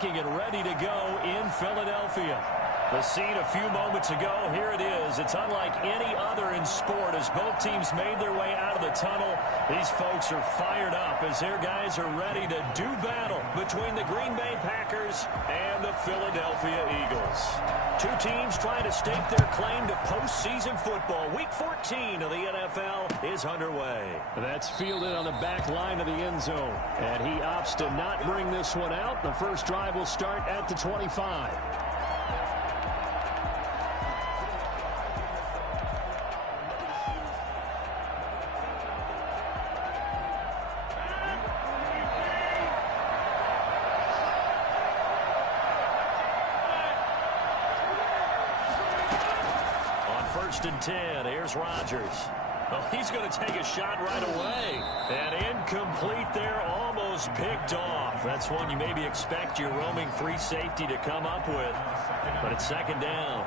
working and ready to go in Philadelphia. The scene a few moments ago, here it is. It's unlike any other in sport as both teams made their way out of the tunnel. These folks are fired up as their guys are ready to do battle between the Green Bay Packers and the Philadelphia Eagles. Two teams trying to stake their claim to postseason football. Week 14 of the NFL is underway. That's fielded on the back line of the end zone. And he opts to not bring this one out. The first drive will start at the 25. First and 10. Here's Rodgers. Well, he's going to take a shot right away. And incomplete there, almost picked off. That's one you maybe expect your roaming free safety to come up with. But it's second down.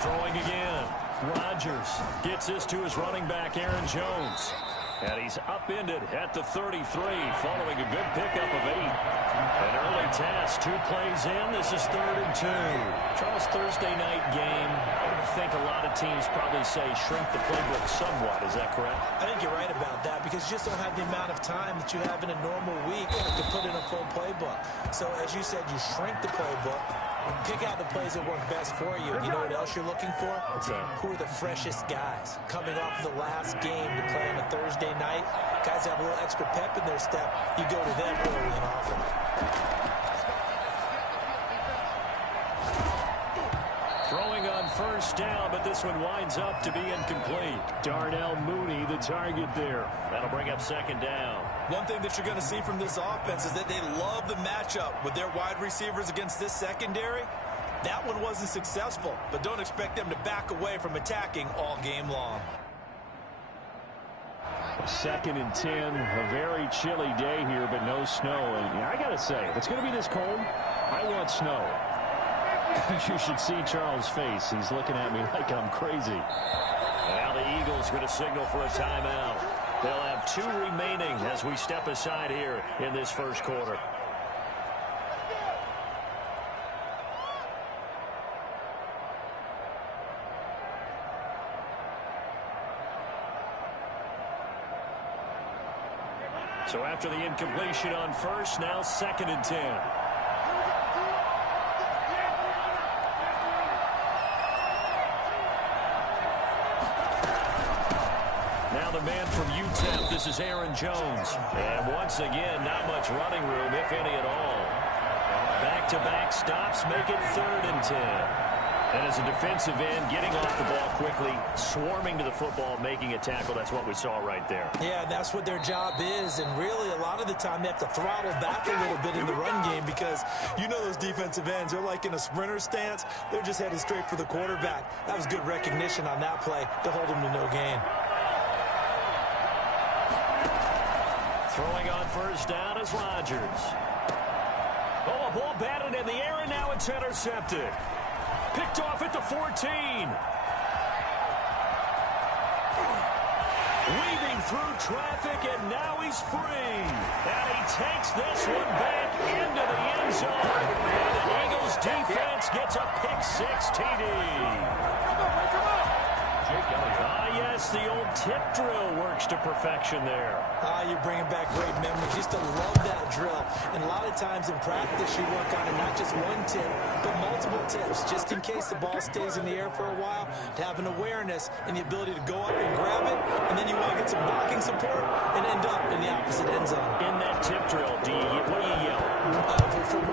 Throwing again. Rodgers gets this to his running back, Aaron Jones. And he's upended at the 33 following a good pickup of 8. An early task, 2 plays in. This is 3rd and 2. Charles, Thursday night game. I think a lot of teams probably say shrink the playbook somewhat. Is that correct? I think you're right about that because you just don't have the amount of time that you have in a normal week to put in a full playbook. So as you said, you shrink the playbook. Pick out the plays that work best for you. You know what else you're looking for? What's that? Who are the freshest guys coming off the last game to play on a Thursday night? Guys have a little extra pep in their step. You go to them early and often. Throwing on first down, but this one winds up to be incomplete. Darnell Mooney, the target there. That'll bring up second down. One thing that you're going to see from this offense is that they love the matchup with their wide receivers against this secondary. That one wasn't successful, but don't expect them to back away from attacking all game long. 2nd and 10, a very chilly day here, but no snow. And I got to say, if it's going to be this cold, I want snow. You should see Charles' face. He's looking at me like I'm crazy. Now the Eagles going to signal for a timeout. They'll have 2 remaining as we step aside here in this first quarter. So after the incompletion on first, now 2nd and 10. Now the man from UTEP, this is Aaron Jones. And once again, not much running room, if any at all. Back-to-back stops make it 3rd and 10. And as a defensive end, getting off the ball quickly, swarming to the football, making a tackle, that's what we saw right there. Yeah, that's what their job is. And really, a lot of the time, they have to throttle back a little bit in the run game because you know those defensive ends, they're like in a sprinter stance. They're just headed straight for the quarterback. That was good recognition on that play to hold him to no gain. Throwing on first down is Rodgers. Oh, a ball batted in the air, and now it's intercepted. Picked off at the 14. Weaving through traffic, and now he's free. And he takes this one back into the end zone. And the Eagles defense gets a pick-6 TD. Yes, the old tip drill works to perfection there. You're bringing back great memories. Used to love that drill. And a lot of times in practice, you work on it, not just one tip, but multiple tips, just in case the ball stays in the air for a while, to have an awareness and the ability to go up and grab it, and then you want to get some blocking support and end up in the opposite end zone. In that tip drill, what do you yell?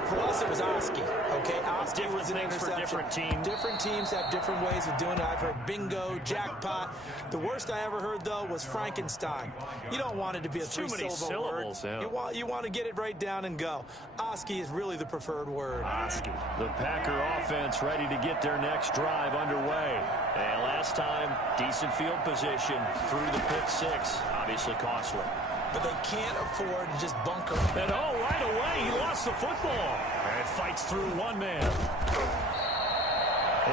For us, it was Oski. Okay, Oski Different was an things interception. for different teams. Different teams have different ways of doing it. I've heard bingo, jackpot. The worst I ever heard, though, was Frankenstein. You don't want it to be a three-syllable word. Yeah. You want to get it right down and go. Oski is really the preferred word. Oski. The Packer offense ready to get their next drive underway. And last time, decent field position through the pick-6. Obviously costly. But they can't afford to just bunker. And right away, he lost the football. And fights Fights through one man.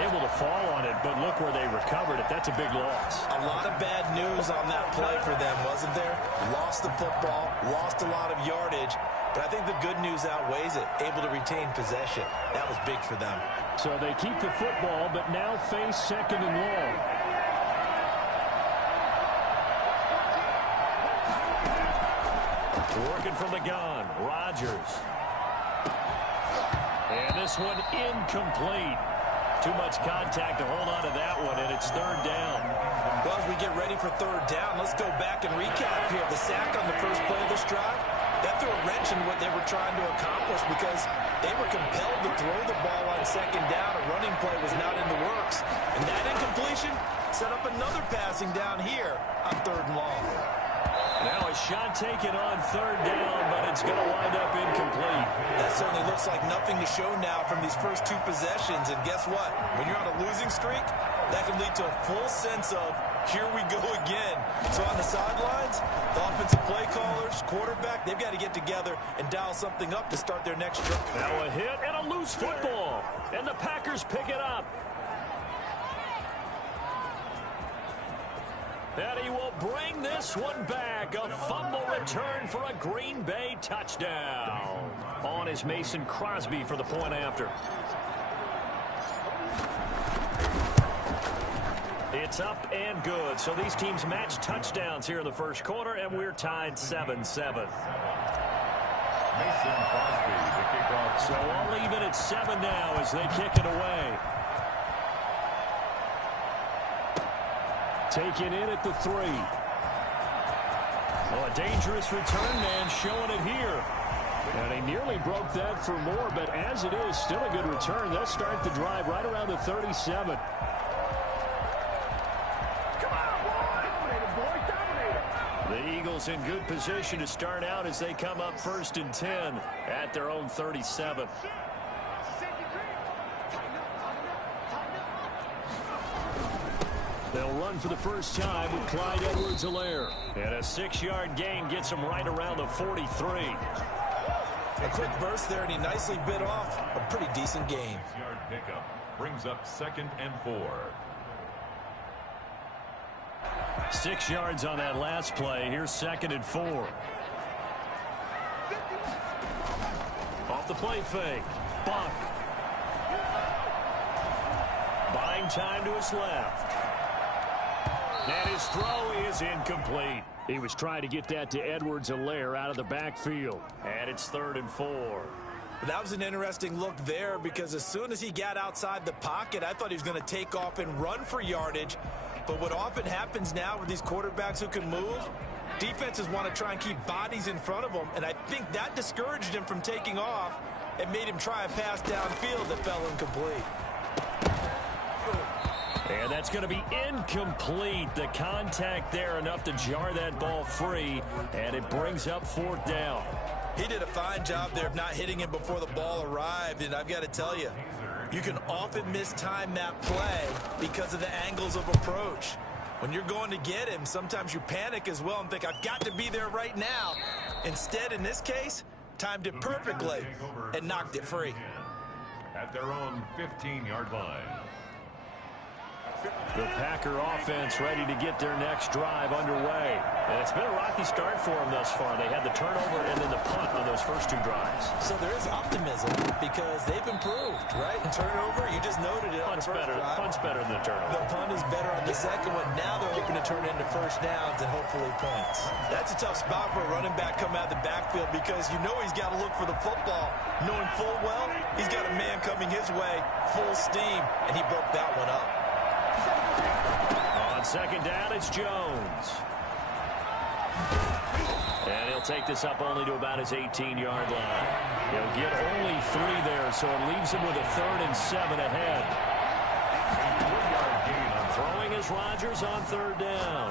Able to fall on it, but look where they recovered it. That's a big loss. A lot of bad news on that play for them, wasn't there? Lost the football, lost a lot of yardage, but I think the good news outweighs it. Able to retain possession. That was big for them. So they keep the football, but now face second and long. Working from the gun, Rodgers. And this one incomplete. Too much contact to hold on to that one, and it's third down. Well, as we get ready for third down, let's go back and recap here. The sack on the first play of this drive, that threw a wrench in what they were trying to accomplish because they were compelled to throw the ball on second down. A running play was not in the works. And that incompletion set up another passing down here on third and long. Now a shot taken on third down, but it's going to wind up incomplete. That certainly looks like nothing to show now from these first two possessions. And guess what? When you're on a losing streak, that can lead to a full sense of, here we go again. So on the sidelines, the offensive play callers, quarterback, they've got to get together and dial something up to start their next drive. Now a hit and a loose football. And the Packers pick it up. And he will bring this one back. A fumble return for a Green Bay touchdown. On is Mason Crosby for the point after. It's up and good. So these teams match touchdowns here in the first quarter, and we're tied 7-7. Mason Crosby, the kickoff. So all even at 7 now as they kick it away. Taken in at the 3. Oh, a dangerous return man showing it here. And he nearly broke that for more, but as it is, still a good return. They'll start the drive right around the 37. The Eagles in good position to start out as they come up 1st and 10 at their own 37. They'll run for the first time with Clyde Edwards-Helaire. And a 6-yard gain gets him right around the 43. A quick burst there, and he nicely bit off a pretty decent gain. 6-yard pickup brings up 2nd and 4. 6 yards on that last play. Here's 2nd and 4. Off the play fake. Buck. Buying time to his left. And his throw is incomplete. He was trying to get that to Edwards-Helaire out of the backfield. And it's 3rd and 4. That was an interesting look there because as soon as he got outside the pocket, I thought he was going to take off and run for yardage. But what often happens now with these quarterbacks who can move, defenses want to try and keep bodies in front of them. And I think that discouraged him from taking off and made him try a pass downfield that fell incomplete. And that's going to be incomplete. The contact there enough to jar that ball free, and it brings up 4th down. He did a fine job there of not hitting him before the ball arrived, and I've got to tell you, you can often mistime that play because of the angles of approach. When you're going to get him, sometimes you panic as well and think, I've got to be there right now. Instead, in this case, timed it perfectly and knocked it free. At their own 15-yard line. The Packer offense ready to get their next drive underway. And it's been a rocky start for them thus far. They had the turnover and then the punt on those first 2 drives. So there is optimism because they've improved, right? Turnover, you just noted it on the first drive. Punt's better than the turnover. The punt is better on the second one. Now they're hoping to turn it into first downs and hopefully points. That's a tough spot for a running back coming out of the backfield because you know he's got to look for the football. Knowing full well, he's got a man coming his way, full steam, and he broke that one up. On 2nd down, it's Jones. And he'll take this up only to about his 18-yard line. He'll get only 3 there, so it leaves him with a 3rd and 7 ahead. Throwing is Rodgers on 3rd down.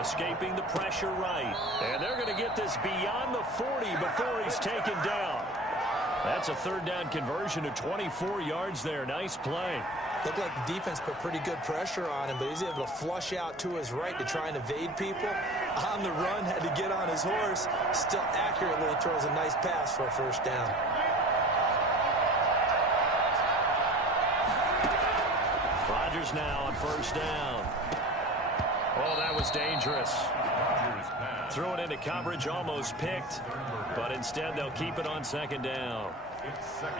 Escaping the pressure right. And they're going to get this beyond the 40 before he's taken down. That's a 3rd down conversion of 24 yards there. Nice play. Looked like the defense put pretty good pressure on him, but he's able to flush out to his right to try and evade people. On the run, had to get on his horse. Still accurately throws a nice pass for a 1st down. Rodgers now on first down. Oh, that was dangerous. Threw it into coverage, almost picked, but instead they'll keep it on second down.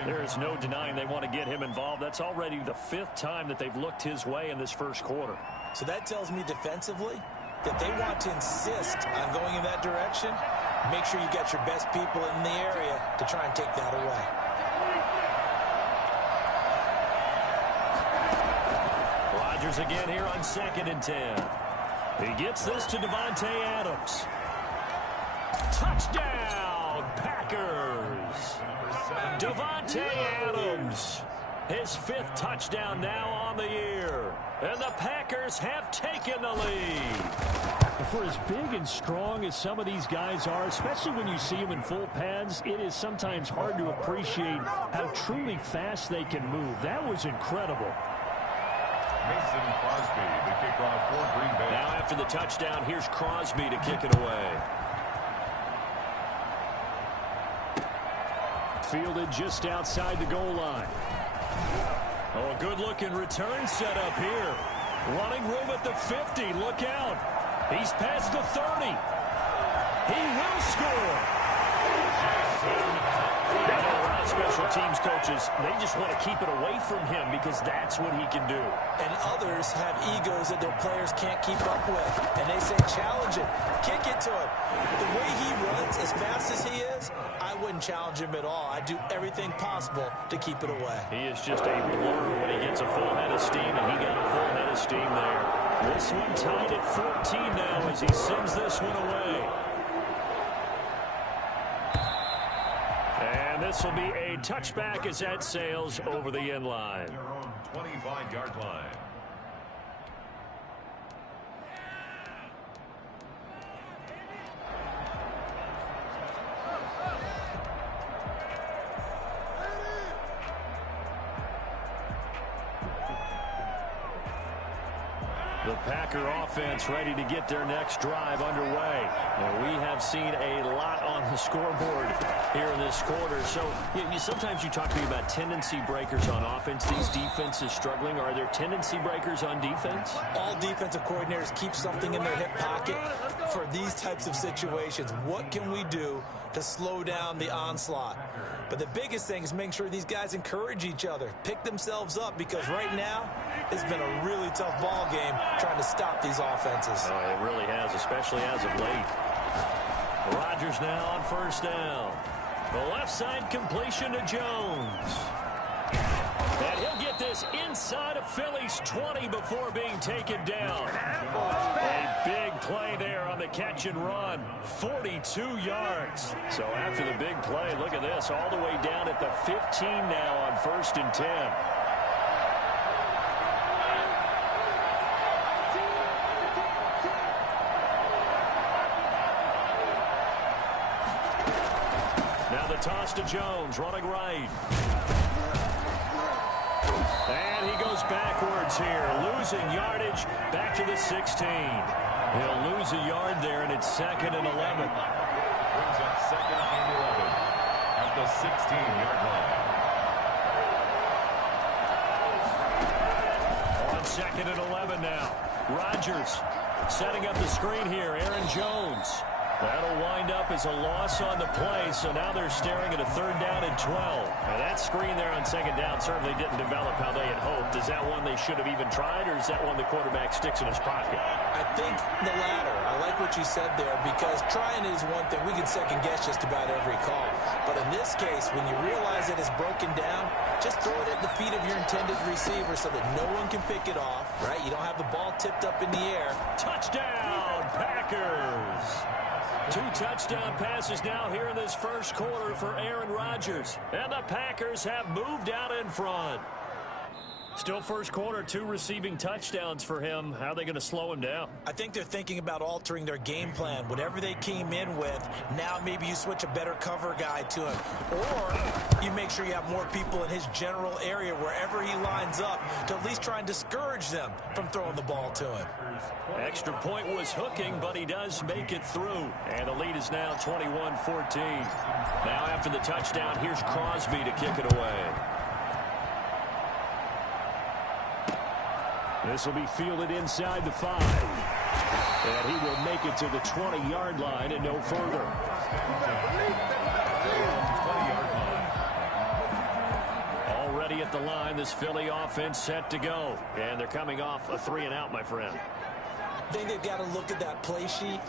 There's no denying they want to get him involved. That's already the 5th time that they've looked his way in this first quarter. So that tells me defensively that they want to insist on going in that direction. Make sure you got your best people in the area to try and take that away. Rodgers again here on 2nd and 10. He gets this to Davante Adams. Touchdown, Packers. Davante Adams, his 5th touchdown now on the year. And the Packers have taken the lead. For as big and strong as some of these guys are, especially when you see them in full pads, it is sometimes hard to appreciate how truly fast they can move. That was incredible. Mason Crosby, the kickoff for Green Bay. Now after the touchdown, here's Crosby to kick it away. Fielded just outside the goal line. Oh, a good-looking return set up here. Running room at the 50. Look out. He's past the 30. He will score. Special teams coaches, they just want to keep it away from him because that's what he can do. And others have egos that their players can't keep up with. And they say, challenge it. Kick it to him. The way he runs, as fast as he is, I wouldn't challenge him at all. I'd do everything possible to keep it away. He is just a blur when he gets a full head of steam, and he got a full head of steam there. This one tied at 14 now as he sends this one away. And this will be a touchback as that sails over the end line. Their own 25-yard line. The Packer offense ready to get their next drive underway. And we have seen a lot on the scoreboard here in this quarter. So sometimes you talk to me about tendency breakers on offense. These defenses struggling. Are there tendency breakers on defense? All defensive coordinators keep something in their hip pocket for these types of situations. What can we do to slow down the onslaught? But the biggest thing is making sure these guys encourage each other, pick themselves up, because right now it's been a really tough ball game trying to stop these offenses. Oh, it really has, especially as of late. Rodgers now on first down. The left side completion to Jones. And he'll get this inside of Philly's 20 before being taken down. A big play there on the catch and run. 42 yards. So after the big play, look at this. All the way down at the 15 now on 1st and 10. Now the toss to Jones, running right. And he goes backwards here, losing yardage back to the 16. He'll lose a yard there, and it's 2nd and 11. Brings up 2nd and 11 at the 16-yard line. On 2nd and 11 now. Rodgers setting up the screen here. Aaron Jones. That'll wind up as a loss on the play, so now they're staring at a 3rd down and 12. Now that screen there on 2nd down certainly didn't develop how they had hoped. Is that one they should have even tried, or is that one the quarterback sticks in his pocket? I think the latter. I like what you said there, because trying is one thing. We can second guess just about every call. But in this case, when you realize that it's broken down, just throw it at the feet of your intended receiver so that no one can pick it off, right? You don't have the ball tipped up in the air. Touchdown, Packers! 2 touchdown passes now here in this first quarter for Aaron Rodgers. And the Packers have moved out in front. Still first quarter, 2 receiving touchdowns for him. How are they going to slow him down? I think they're thinking about altering their game plan. Whatever they came in with, now maybe you switch a better cover guy to him. Or you make sure you have more people in his general area wherever he lines up to at least try and discourage them from throwing the ball to him. Extra point was hooking, but he does make it through. And the lead is now 21-14. Now after the touchdown, here's Crosby to kick it away. This will be fielded inside the 5. And he will make it to the 20-yard line and no further. 20-yard line. Already at the line, this Philly offense set to go. And they're coming off a 3-and-out, my friend. I think they've got to look at that play sheet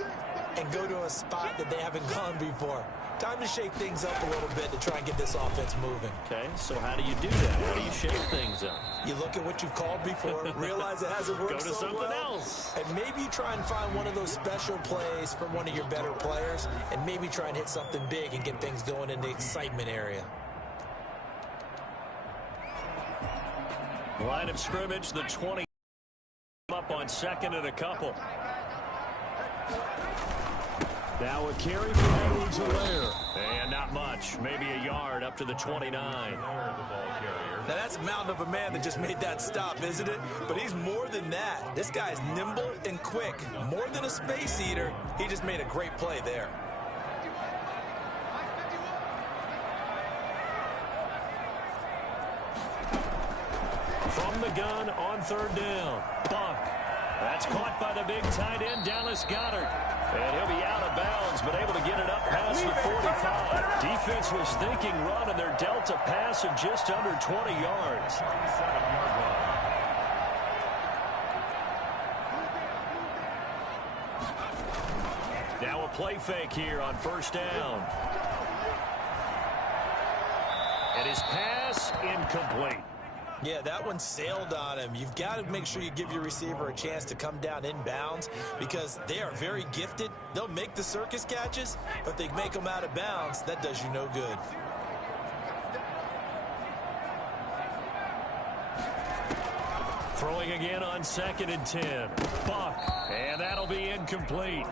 and go to a spot that they haven't gone before. Time to shake things up a little bit to try and get this offense moving. Okay, so how do you do that? How do you shake things up? You look at what you've called before, realize it hasn't worked Go to so something well, else. and maybe you try and find one of those special plays from one of your better players, and maybe try and hit something big and get things going in the excitement area. Line of scrimmage, the 20 up on 2nd and a couple. Now a carry for Edwards-Helaire. And not much. Maybe a yard up to the 29. Now that's a mountain of a man that just made that stop, isn't it? But he's more than that. This guy's nimble and quick. More than a space eater. He just made a great play there. From the gun on 3rd down. Buck. That's caught by the big tight end, Dallas Goedert. And he'll be out of bounds, but able to get it up past the 45. Defense was thinking run, and they're dealt a pass of just under 20 yards. 7-yard line. Now a play fake here on 1st down. And his pass incomplete. Yeah, that one sailed on him. You've got to make sure you give your receiver a chance to come down inbounds because they are very gifted. They'll make the circus catches, but they make them out of bounds. That does you no good. Throwing again on 2nd and 10. Buck. And that'll be incomplete.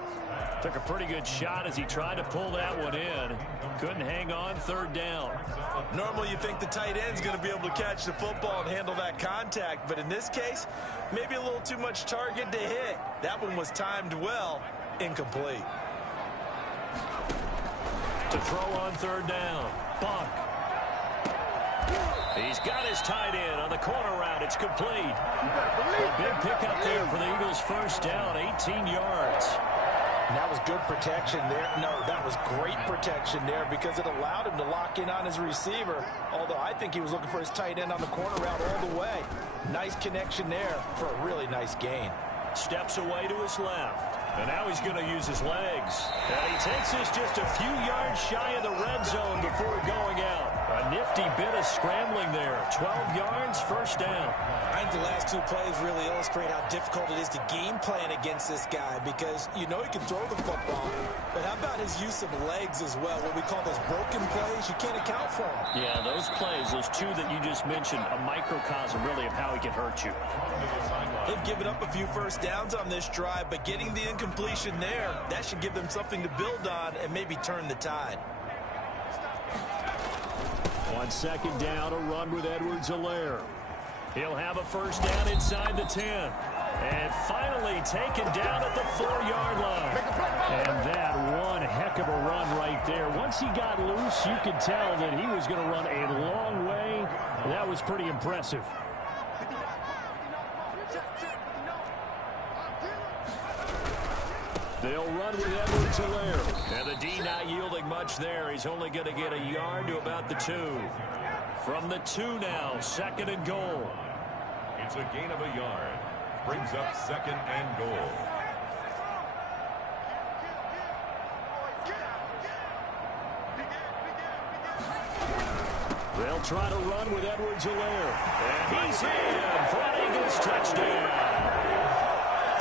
Took a pretty good shot as he tried to pull that one in. Couldn't hang on 3rd down. Normally you think the tight end's going to be able to catch the football and handle that contact, but in this case, maybe a little too much target to hit. That one was timed well, incomplete. To throw on 3rd down. Buck. He's got his tight end on the corner route. It's complete. A big pickup there for the Eagles' 1st down, 18 yards. And that was good protection there. No, that was great protection there because it allowed him to lock in on his receiver, although I think he was looking for his tight end on the corner route all the way. Nice connection there for a really nice gain. Steps away to his left. And now he's going to use his legs. And he takes this just a few yards shy of the red zone before going out. A nifty bit of scrambling there. 12 yards, 1st down. I think the last 2 plays really illustrate how difficult it is to game plan against this guy because you know he can throw the football, but how about his use of legs as well? What we call those broken plays, you can't account for them. Yeah, those plays, those 2 that you just mentioned, a microcosm really of how he can hurt you. They've given up a few 1st downs on this drive, but getting the incompletion there, that should give them something to build on and maybe turn the tide. On 2nd down, a run with Edwards-Helaire. He'll have a 1st down inside the 10. And finally taken down at the 4-yard line. And that one heck of a run right there. Once he got loose, you could tell that he was going to run a long way. That was pretty impressive. They'll run with Edwards-Helaire. And the D not yielding much there. He's only going to get a yard to about the 2. From the 2 now, 2nd and goal. It's a gain of a yard. Brings up 2nd and goal. They'll try to run with Edwards-Helaire. And he's in for an Eagles touchdown.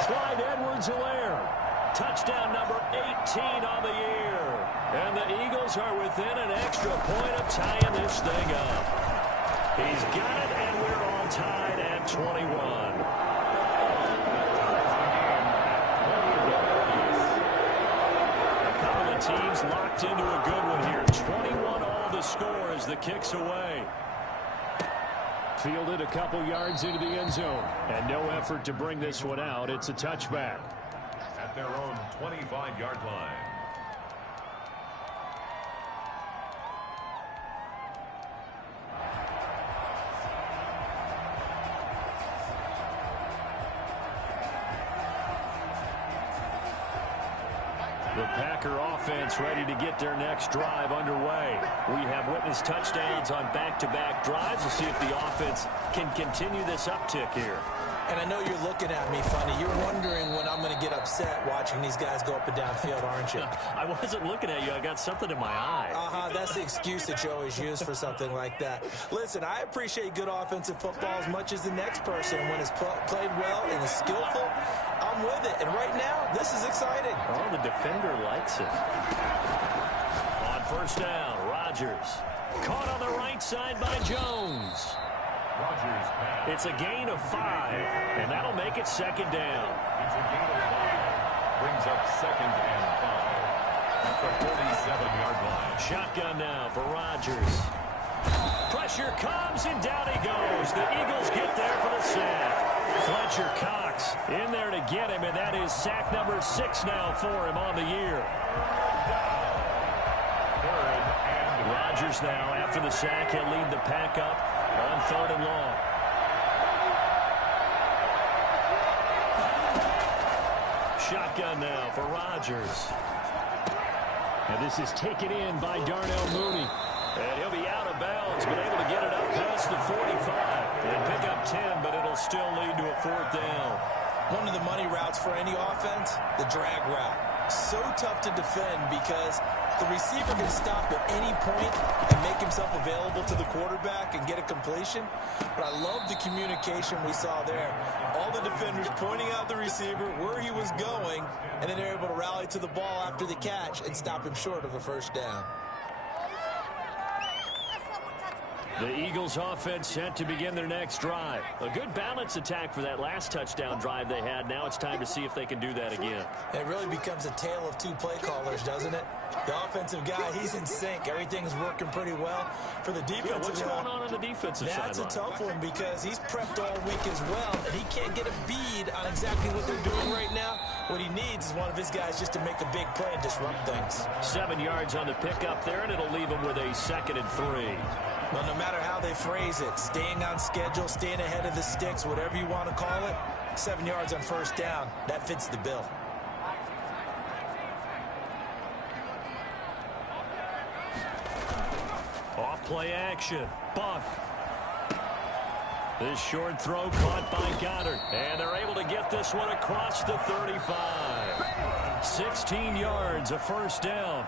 Clyde Edwards-Helaire. Touchdown number 18 on the year. And the Eagles are within an extra point of tying this thing up. He's got it, and we're all tied at 21. A couple of teams locked into a good one here. 21 all the score as the kick's away. Fielded a couple yards into the end zone. And no effort to bring this one out. It's a touchback. At their own 25-yard line. The Packer offense ready to get their next drive underway. We have witnessed touchdowns on back-to-back drives. We'll see if the offense can continue this uptick here. And I know you're looking at me funny. You're wondering when I'm going to get upset watching these guys go up and down field, aren't you? I wasn't looking at you. I got something in my eye. That's the excuse that you always use for something like that. Listen, I appreciate good offensive football as much as the next person. When it's played well and is skillful, I'm with it. And right now, this is exciting. Oh, the defender likes it. On first down, Rodgers. Caught on the right side by Jones. It's a gain of 5, and that'll make it second down. It's a gain of 5. Brings up second and 5 at the 47-yard line. Shotgun now for Rodgers. Pressure comes, and down he goes. The Eagles get there for the sack. Fletcher Cox in there to get him, and that is sack number 6 now for him on the year. Third and Rodgers now, after the sack, he'll lead the pack up on 3rd and long. Shotgun now for Rodgers. And this is taken in by Darnell Mooney. And he'll be out of bounds, but able to get it up past the 45. And pick up 10, but it'll still lead to a 4th down. One of the money routes for any offense, the drag route. So tough to defend because the receiver can stop at any point and make himself available to the quarterback and get a completion. But I love the communication we saw there. All the defenders pointing out the receiver, where he was going, and then they're able to rally to the ball after the catch and stop him short of a first down. The Eagles offense set to begin their next drive. A good balance attack for that last touchdown drive they had. Now it's time to see if they can do that again. It really becomes a tale of two play callers, doesn't it? The offensive guy, he's in sync. Everything's working pretty well. For the defensive what's going on the defensive side? That's a tough one because he's prepped all week as well, and he can't get a bead on exactly what they're doing right now. What he needs is one of his guys just to make a big play and disrupt things. 7 yards on the pickup there, and it'll leave him with a 2nd and 3. Well, no matter how they phrase it, staying on schedule, staying ahead of the sticks, whatever you want to call it, 7 yards on first down, that fits the bill. Off play action. Buck. This short throw caught by Goddard. And they're able to get this one across the 35. 16 yards, a first down.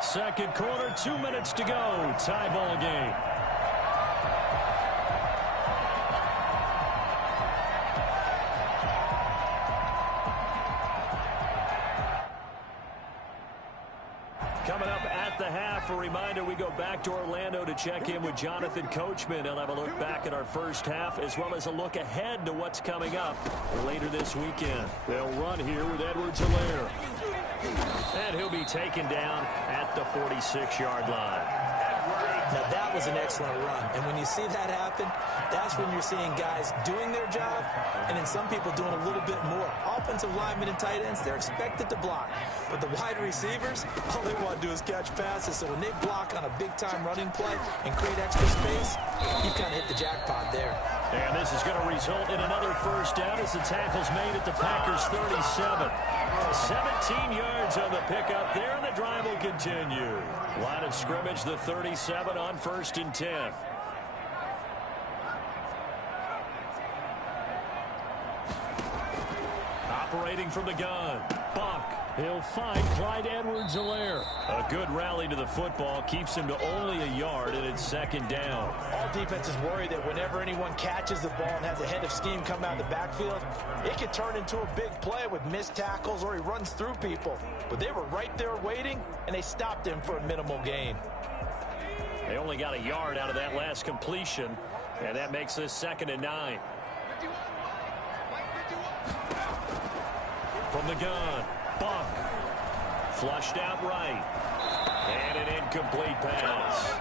Second quarter, 2 minutes to go. Tie ball game. Coming up at the half, a reminder, we go back to Orlando to check in with Jonathan Coachman. He'll have a look back at our first half as well as a look ahead to what's coming up later this weekend. They'll run here with Edwards-Helaire. And he'll be taken down at the 46-yard line. Now, that was an excellent run. And when you see that happen, that's when you're seeing guys doing their job and then some people doing a little bit more. Offensive linemen and tight ends, they're expected to block. But the wide receivers, all they want to do is catch passes. So when they block on a big-time running play and create extra space, you've kind of hit the jackpot there. And this is going to result in another first down as the tackle's made at the Packers' 37. 17 yards on the pickup there, and the drive will continue. Line of scrimmage, the 37 on 1st and 10. Operating from the gun, Buck. He'll find Clyde Edwards-Helaire. A good rally to the football keeps him to only a yard, and it's 2nd down. All defenses worry that whenever anyone catches the ball and has a head of steam come out of the backfield, it can turn into a big play with missed tackles or he runs through people. But they were right there waiting, and they stopped him for a minimal gain. They only got a yard out of that last completion, and that makes this 2nd and 9. From the gun, Buck. Flushed out right. And an incomplete pass.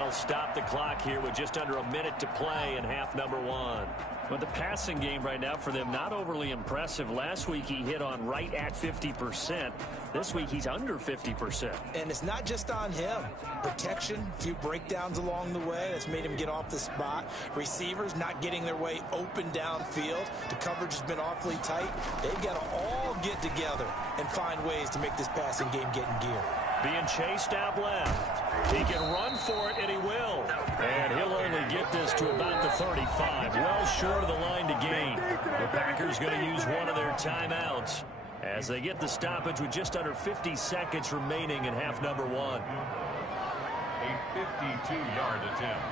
That'll stop the clock here with just under a minute to play in half number one. But the passing game right now for them, not overly impressive. Last week he hit on right at 50%. This week he's under 50%. And it's not just on him. Protection, a few breakdowns along the way. That's made him get off the spot. Receivers not getting their way open downfield. The coverage has been awfully tight. They've got to all get together and find ways to make this passing game get in gear. Being chased out left. He can run for it, and he will. And he'll only get this to about the 35. Well short of the line to gain. The Packers going to use one of their timeouts as they get the stoppage with just under 50 seconds remaining in half number one. A 52-yard attempt.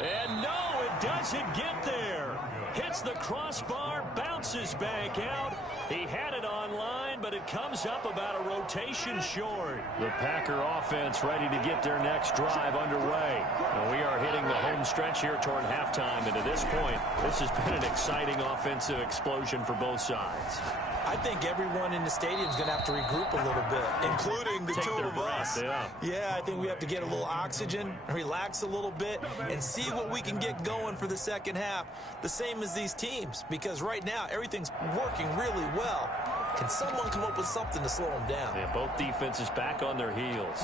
And no, it doesn't get there. Hits the crossbar, bounces back out. He had it on line, but it comes up about a rotation short. The Packer offense ready to get their next drive underway. And we are hitting the home stretch here toward halftime. And to this point, this has been an exciting offensive explosion for both sides. I think everyone in the stadium is going to have to regroup a little bit, including the two of us. Yeah, I think we have to get a little oxygen, relax a little bit, and see what we can get going for the second half. The same as these teams, because right now everything's working really well. Can someone come up with something to slow them down? Yeah, both defenses back on their heels.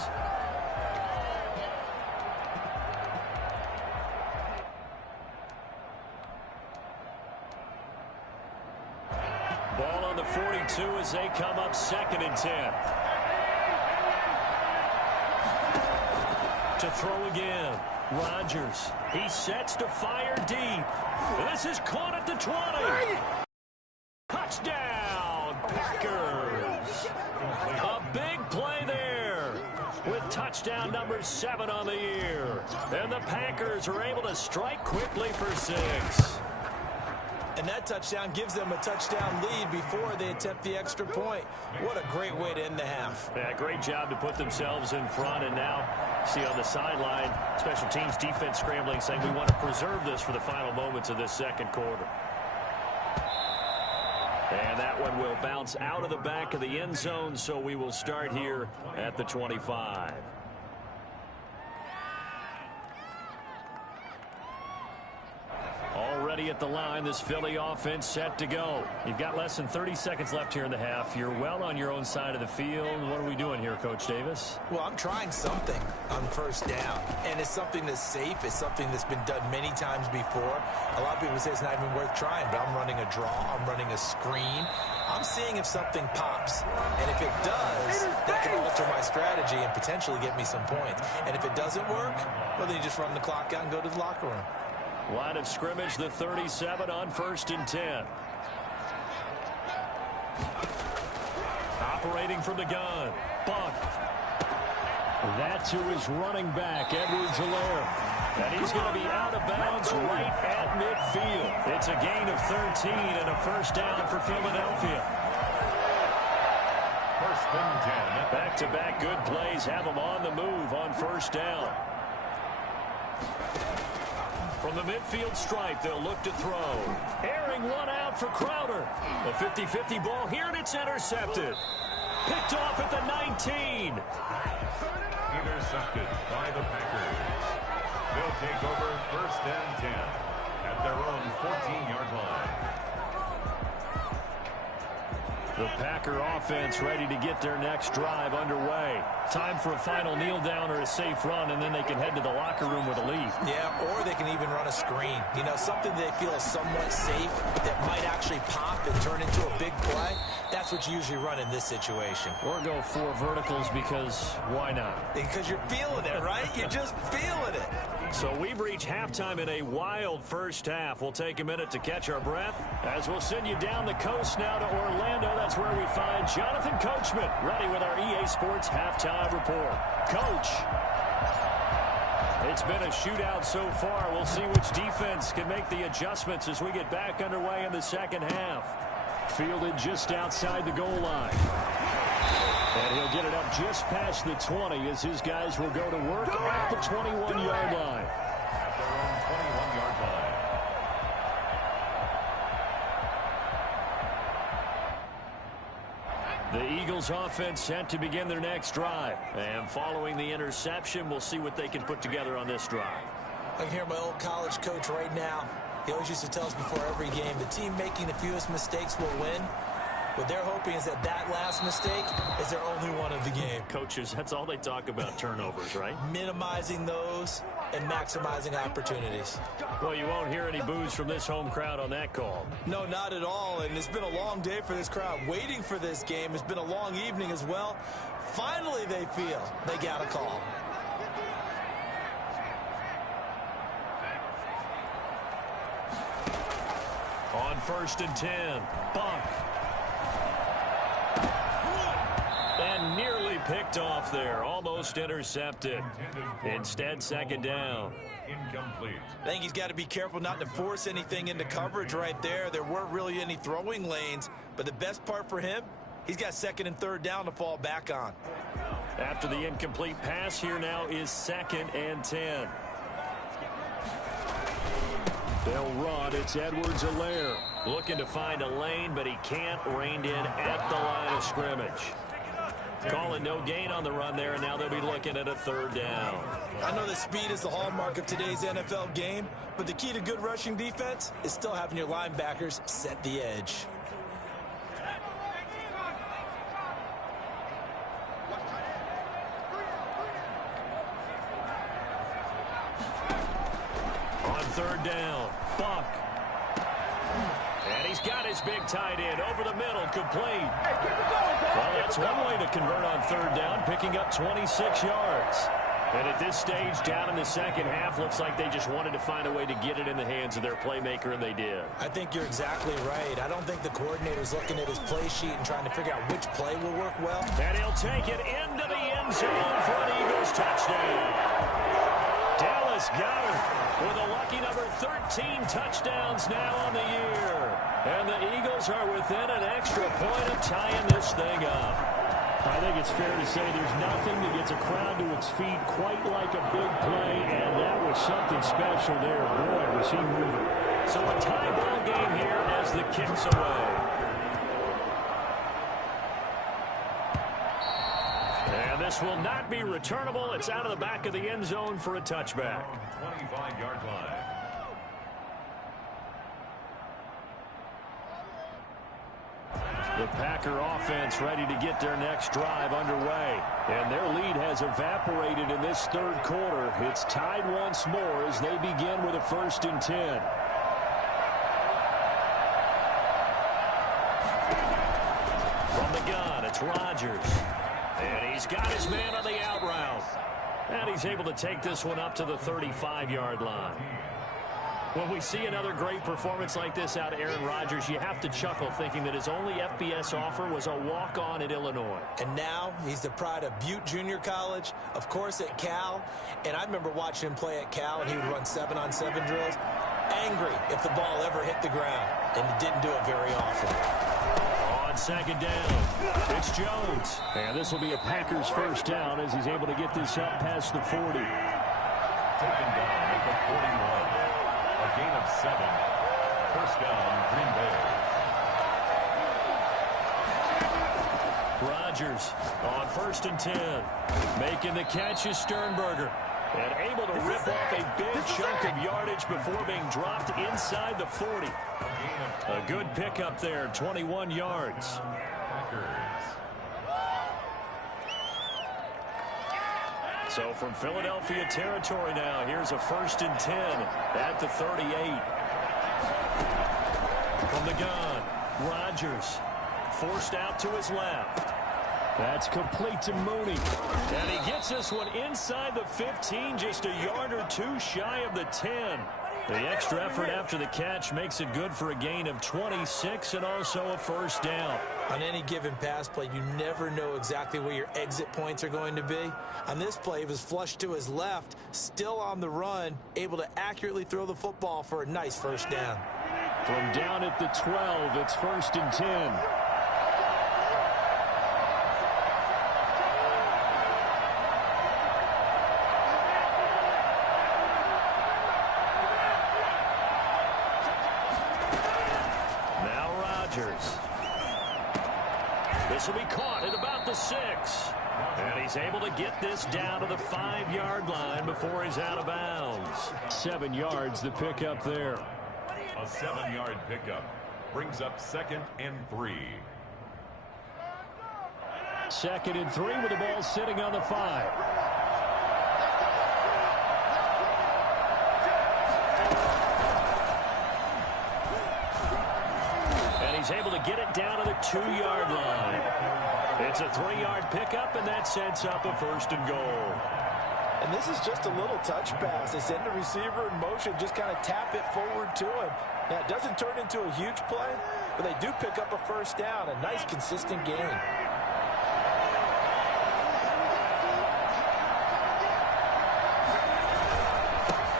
Ball on the 42 as they come up 2nd and 10. To throw again. Rodgers. He sets to fire deep. This is caught at the 20. Touchdown, Packers. A big play there with touchdown number 7 on the year. And the Packers are able to strike quickly for 6. And that touchdown gives them a touchdown lead before they attempt the extra point. What a great way to end the half. Yeah, great job to put themselves in front. And now, see on the sideline, special teams defense scrambling, saying we want to preserve this for the final moments of this second quarter. And that one will bounce out of the back of the end zone, so we will start here at the 25. Already at the line, this Philly offense set to go. You've got less than 30 seconds left here in the half. You're well on your own side of the field. What are we doing here, Coach Davis? Well, I'm trying something on first down, and it's something that's safe. It's something that's been done many times before. A lot of people say it's not even worth trying, but I'm running a draw. I'm running a screen. I'm seeing if something pops, and if it does, that can alter my strategy and potentially get me some points. And if it doesn't work, well, then you just run the clock out and go to the locker room. Line of scrimmage, the 37 on 1st and 10. Operating from the gun. Buck. That to his running back, Edwards-Helaire. And he's going to be out of bounds right at midfield. It's a gain of 13 and a first down for Philadelphia. 1st and 10. Back-to-back good plays have them on the move on first down. From the midfield stripe, they'll look to throw. Airing one out for Crowder. A 50-50 ball here, and it's intercepted. Picked off at the 19. Intercepted by the Packers. They'll take over 1st and 10 at their own 14-yard line. The Packer offense ready to get their next drive underway. Time for a final kneel down or a safe run, and then they can head to the locker room with a lead. Yeah, or they can even run a screen. You know, something they feel is somewhat safe that might actually pop and turn into a big play. That's what you usually run in this situation. Or go 4 verticals because why not? Because you're feeling it, right? You're just feeling it. So we've reached halftime in a wild first half. We'll take a minute to catch our breath as we'll send you down the coast now to Orlando. That's where we find Jonathan Coachman ready with our EA Sports halftime report. Coach, it's been a shootout so far. We'll see which defense can make the adjustments as we get back underway in the second half. Fielded just outside the goal line. And he'll get it up just past the 20 as his guys will go to work at the 21-yard line. At their own 21-yard line. The Eagles offense set to begin their next drive. And following the interception, we'll see what they can put together on this drive. I can hear my old college coach right now. He always used to tell us before every game, the team making the fewest mistakes will win. What they're hoping is that last mistake is their only one of the game. Coaches, that's all they talk about, turnovers, right? Minimizing those and maximizing opportunities. Well, you won't hear any boos from this home crowd on that call. No, not at all. And it's been a long day for this crowd. Waiting for this game. It's been a long evening as well. Finally, they feel they got a call. On 1st and 10, Buck. And nearly picked off there. Almost intercepted. Instead, 2nd down. Incomplete. I think he's got to be careful not to force anything into coverage right there. There weren't really any throwing lanes. But the best part for him, he's got 2nd and 3rd down to fall back on. After the incomplete pass, here now is 2nd and 10. They'll run. It's Edwards-Helaire looking to find a lane, but he can't. Reined in at the line of scrimmage. Calling no gain on the run there, and now they'll be looking at a 3rd down. I know that speed is the hallmark of today's NFL game, but the key to good rushing defense is still having your linebackers set the edge. On 3rd down, Buck. And he's got his big tight end over the middle, complete. Well, that's one way to convert on 3rd down, picking up 26 yards. And at this stage, down in the second half, looks like they just wanted to find a way to get it in the hands of their playmaker, and they did. I think you're exactly right. I don't think the coordinator's looking at his play sheet and trying to figure out which play will work well. And he'll take it into the end zone for an Eagles touchdown. Dallas Goedert with a lucky number 13 touchdowns now on the year. And the Eagles are within an extra point of tying this thing up. I think it's fair to say there's nothing that gets a crowd to its feet quite like a big play, and that was something special there. Boy, was he moving. So a tie ball game here as the kick's away. And this will not be returnable. It's out of the back of the end zone for a touchback. 25-yard line. The Packer offense ready to get their next drive underway. And their lead has evaporated in this 3rd quarter. It's tied once more as they begin with a 1st and 10. From the gun, it's Rodgers. And he's got his man on the out route. And he's able to take this one up to the 35-yard line. When we see another great performance like this out of Aaron Rodgers, you have to chuckle thinking that his only FBS offer was a walk-on at Illinois. And now he's the pride of Butte Junior College, of course at Cal. And I remember watching him play at Cal, and he would run 7-on-7 drills. Angry if the ball ever hit the ground, and he didn't do it very often. On 2nd down, it's Jones. And this will be a Packers 1st down as he's able to get this up past the 40. Taken down at the 41. A gain of 7. 1st down, Green Bay. Rodgers on 1st and 10. Making the catch is Sternberger. And able to rip off a big chunk of yardage before being dropped inside the 40. A good pickup there, 21 yards. So from Philadelphia territory now, here's a 1st and 10 at the 38. From the gun, Rodgers forced out to his left. That's complete to Mooney. And he gets this one inside the 15, just a yard or two shy of the 10. The extra effort after the catch makes it good for a gain of 26 and also a 1st down. On any given pass play, you never know exactly where your exit points are going to be. On this play, he was flushed to his left, still on the run, able to accurately throw the football for a nice 1st down. From down at the 12, it's 1st and 10. This will be caught at about the 6. And he's able to get this down to the 5-yard line before he's out of bounds. 7 yards the pickup there. A 7-yard pickup brings up 2nd and 3. 2nd and 3 with the ball sitting on the 5. And he's able to get it down to the 2-yard line. It's a 3-yard pickup, and that sets up a 1st and goal. And this is just a little touch pass. They send the receiver in motion, just kind of tap it forward to him. Now, it doesn't turn into a huge play, but they do pick up a 1st down. A nice, consistent gain.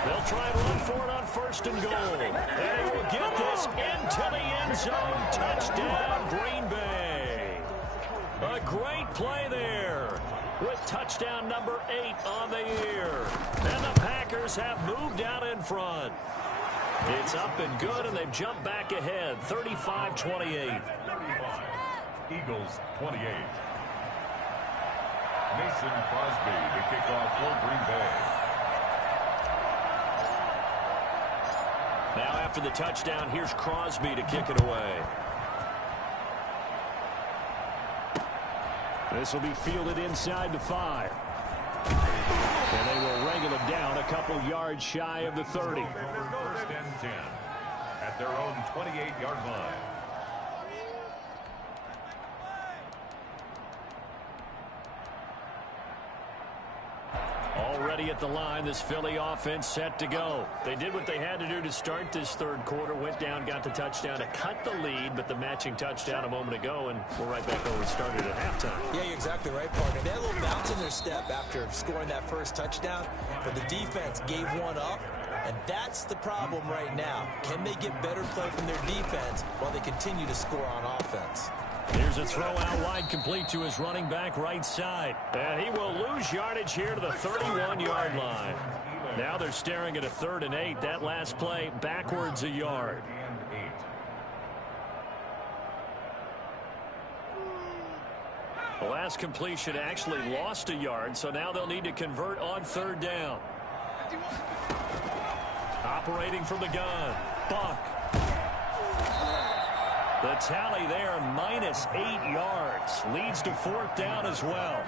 They'll try and run for it on 1st and goal. And he will get this into the end zone. Touchdown, Green Bay. A great play there with touchdown number 8 on the year. And the Packers have moved out in front. It's up and good, and they've jumped back ahead, 35-28. Eagles 28. Mason Crosby to kick off for Green Bay. Now after the touchdown, here's Crosby to kick it away. This will be fielded inside the 5. And they will wrangle him down a couple yards shy of the 30. 1st and 10 at their own 28-yard line. Already at the line, this Philly offense set to go. They did what they had to do to start this 3rd quarter, went down, got the touchdown to cut the lead, but the matching touchdown a moment ago, and we're right back where we started at halftime. Yeah, you're exactly right, partner. They had a little bounce in their step after scoring that 1st touchdown, but the defense gave one up, and that's the problem right now. Can they get better play from their defense while they continue to score on offense? Here's a throw out wide, complete to his running back right side. And he will lose yardage here to the 31-yard line. Now they're staring at a 3rd and 8. That last play backwards a yard. The last completion actually lost a yard, so now they'll need to convert on 3rd down. Operating from the gun, Buck. The tally there, -8 yards. Leads to 4th down as well.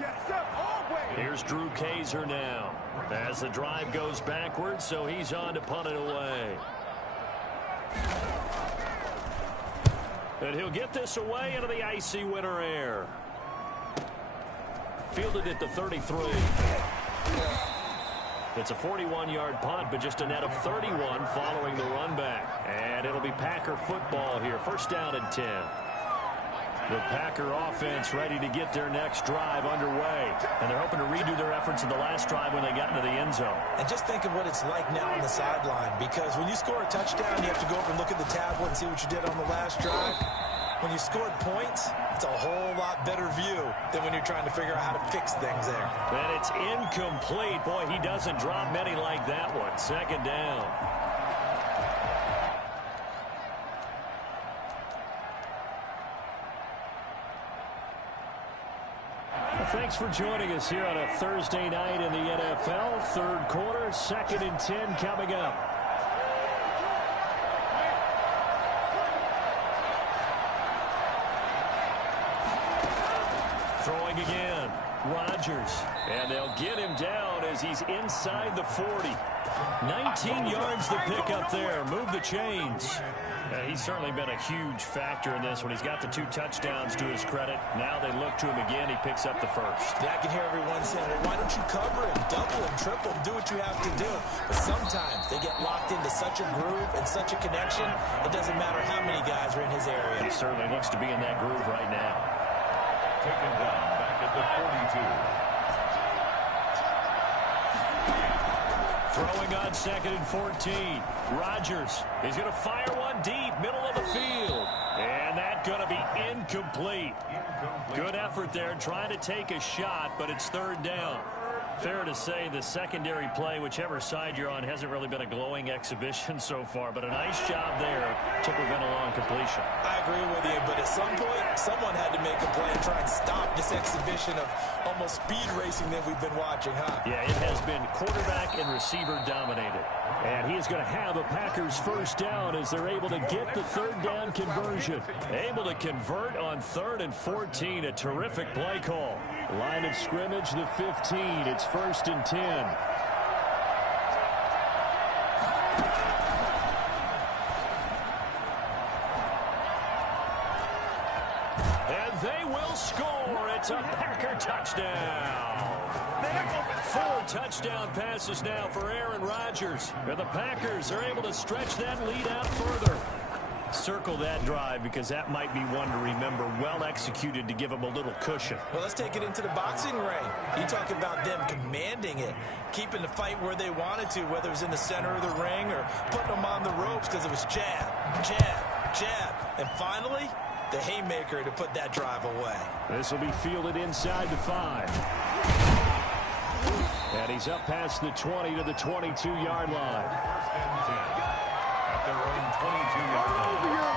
Here's Drew Kaiser now. As the drive goes backwards, so he's on to punt it away. And he'll get this away into the icy winter air. Fielded at the 33. It's a 41-yard punt, but just a net of 31 following the run back. And it'll be Packer football here. 1st down and 10. The Packer offense ready to get their next drive underway. And they're hoping to redo their efforts in the last drive when they got into the end zone. And just think of what it's like now on the sideline, because when you score a touchdown, you have to go over and look at the tablet and see what you did on the last drive. When you scored points, it's a whole lot better view than when you're trying to figure out how to fix things there. And it's incomplete. Boy, he doesn't drop many like that one. 2nd down. Well, thanks for joining us here on a Thursday night in the NFL. 3rd quarter, 2nd and 10 coming up. Throwing again, Rodgers. And they'll get him down as he's inside the 40. 19 yards the pick up there. Move the chains. He's certainly been a huge factor in this one. He's got the 2 touchdowns to his credit. Now they look to him again. He picks up the 1st. Yeah, I can hear everyone saying, well, why don't you cover him, double him, triple him, do what you have to do. But sometimes they get locked into such a groove and such a connection, it doesn't matter how many guys are in his area. He certainly looks to be in that groove right now. Taken down back at the 42. Throwing on 2nd and 14. Rodgers is going to fire one deep, middle of the field. And that's going to be incomplete. Good effort there, trying to take a shot, but it's 3rd down. Fair to say the secondary play, whichever side you're on, hasn't really been a glowing exhibition so far, but a nice job there to prevent a long completion. I agree with you, but at some point, someone had to make a play and try and stop this exhibition of almost speed racing that we've been watching, huh? Yeah, it has been quarterback and receiver dominated. And he is going to have a Packers first down as they're able to get the third down conversion. Able to convert on 3rd and 14. A terrific play call. Line of scrimmage, the 15. It's 1st and 10. And they will score. It's a Packer touchdown. 4 touchdown passes now for Aaron Rodgers. And the Packers are able to stretch that lead out further. Circle that drive because that might be one to remember. Well executed to give them a little cushion. Well, let's take it into the boxing ring. You talk about them commanding it, keeping the fight where they wanted to, whether it was in the center of the ring or putting them on the ropes because it was jab, jab, jab. And finally, the haymaker to put that drive away. This will be fielded inside the 5. And he's up past the 20 to the 22-yard line. 1st and 10 at their own 22-yard line.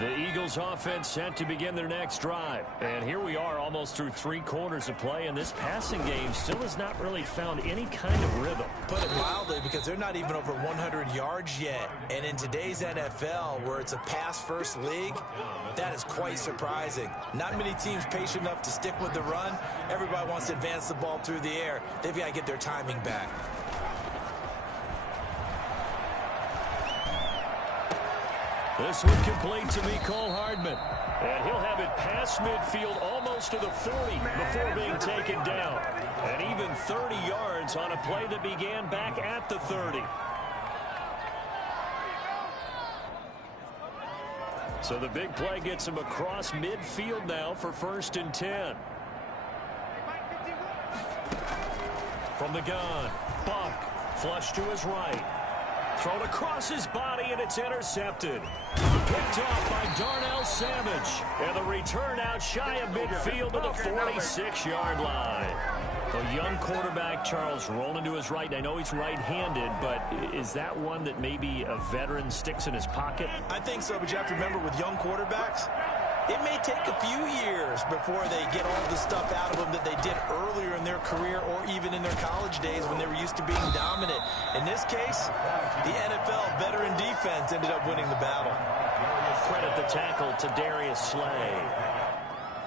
The Eagles offense set to begin their next drive. And here we are almost through 3 quarters of play, and this passing game still has not really found any kind of rhythm. Put it mildly, because they're not even over 100 yards yet. And in today's NFL, where it's a pass-first league, that is quite surprising. Not many teams patient enough to stick with the run. Everybody wants to advance the ball through the air. They've got to get their timing back. This one complete to Mecole Hardman. And he'll have it past midfield almost to the 40 before being taken down. And even 30 yards on a play that began back at the 30. So the big play gets him across midfield now for 1st and 10. From the gun, Buck, flush to his right. Thrown across his body, and it's intercepted. Picked off by Darnell Savage. And the return out shy of midfield to the 46-yard line. A young quarterback, Charles, rolling to his right. I know he's right-handed, but is that one that maybe a veteran sticks in his pocket? I think so, but you have to remember with young quarterbacks, it may take a few years before they get all the stuff out of them that they did earlier in their career or even in their college days when they were used to being dominant. In this case, the NFL veteran defense ended up winning the battle. Credit the tackle to Darius Slay.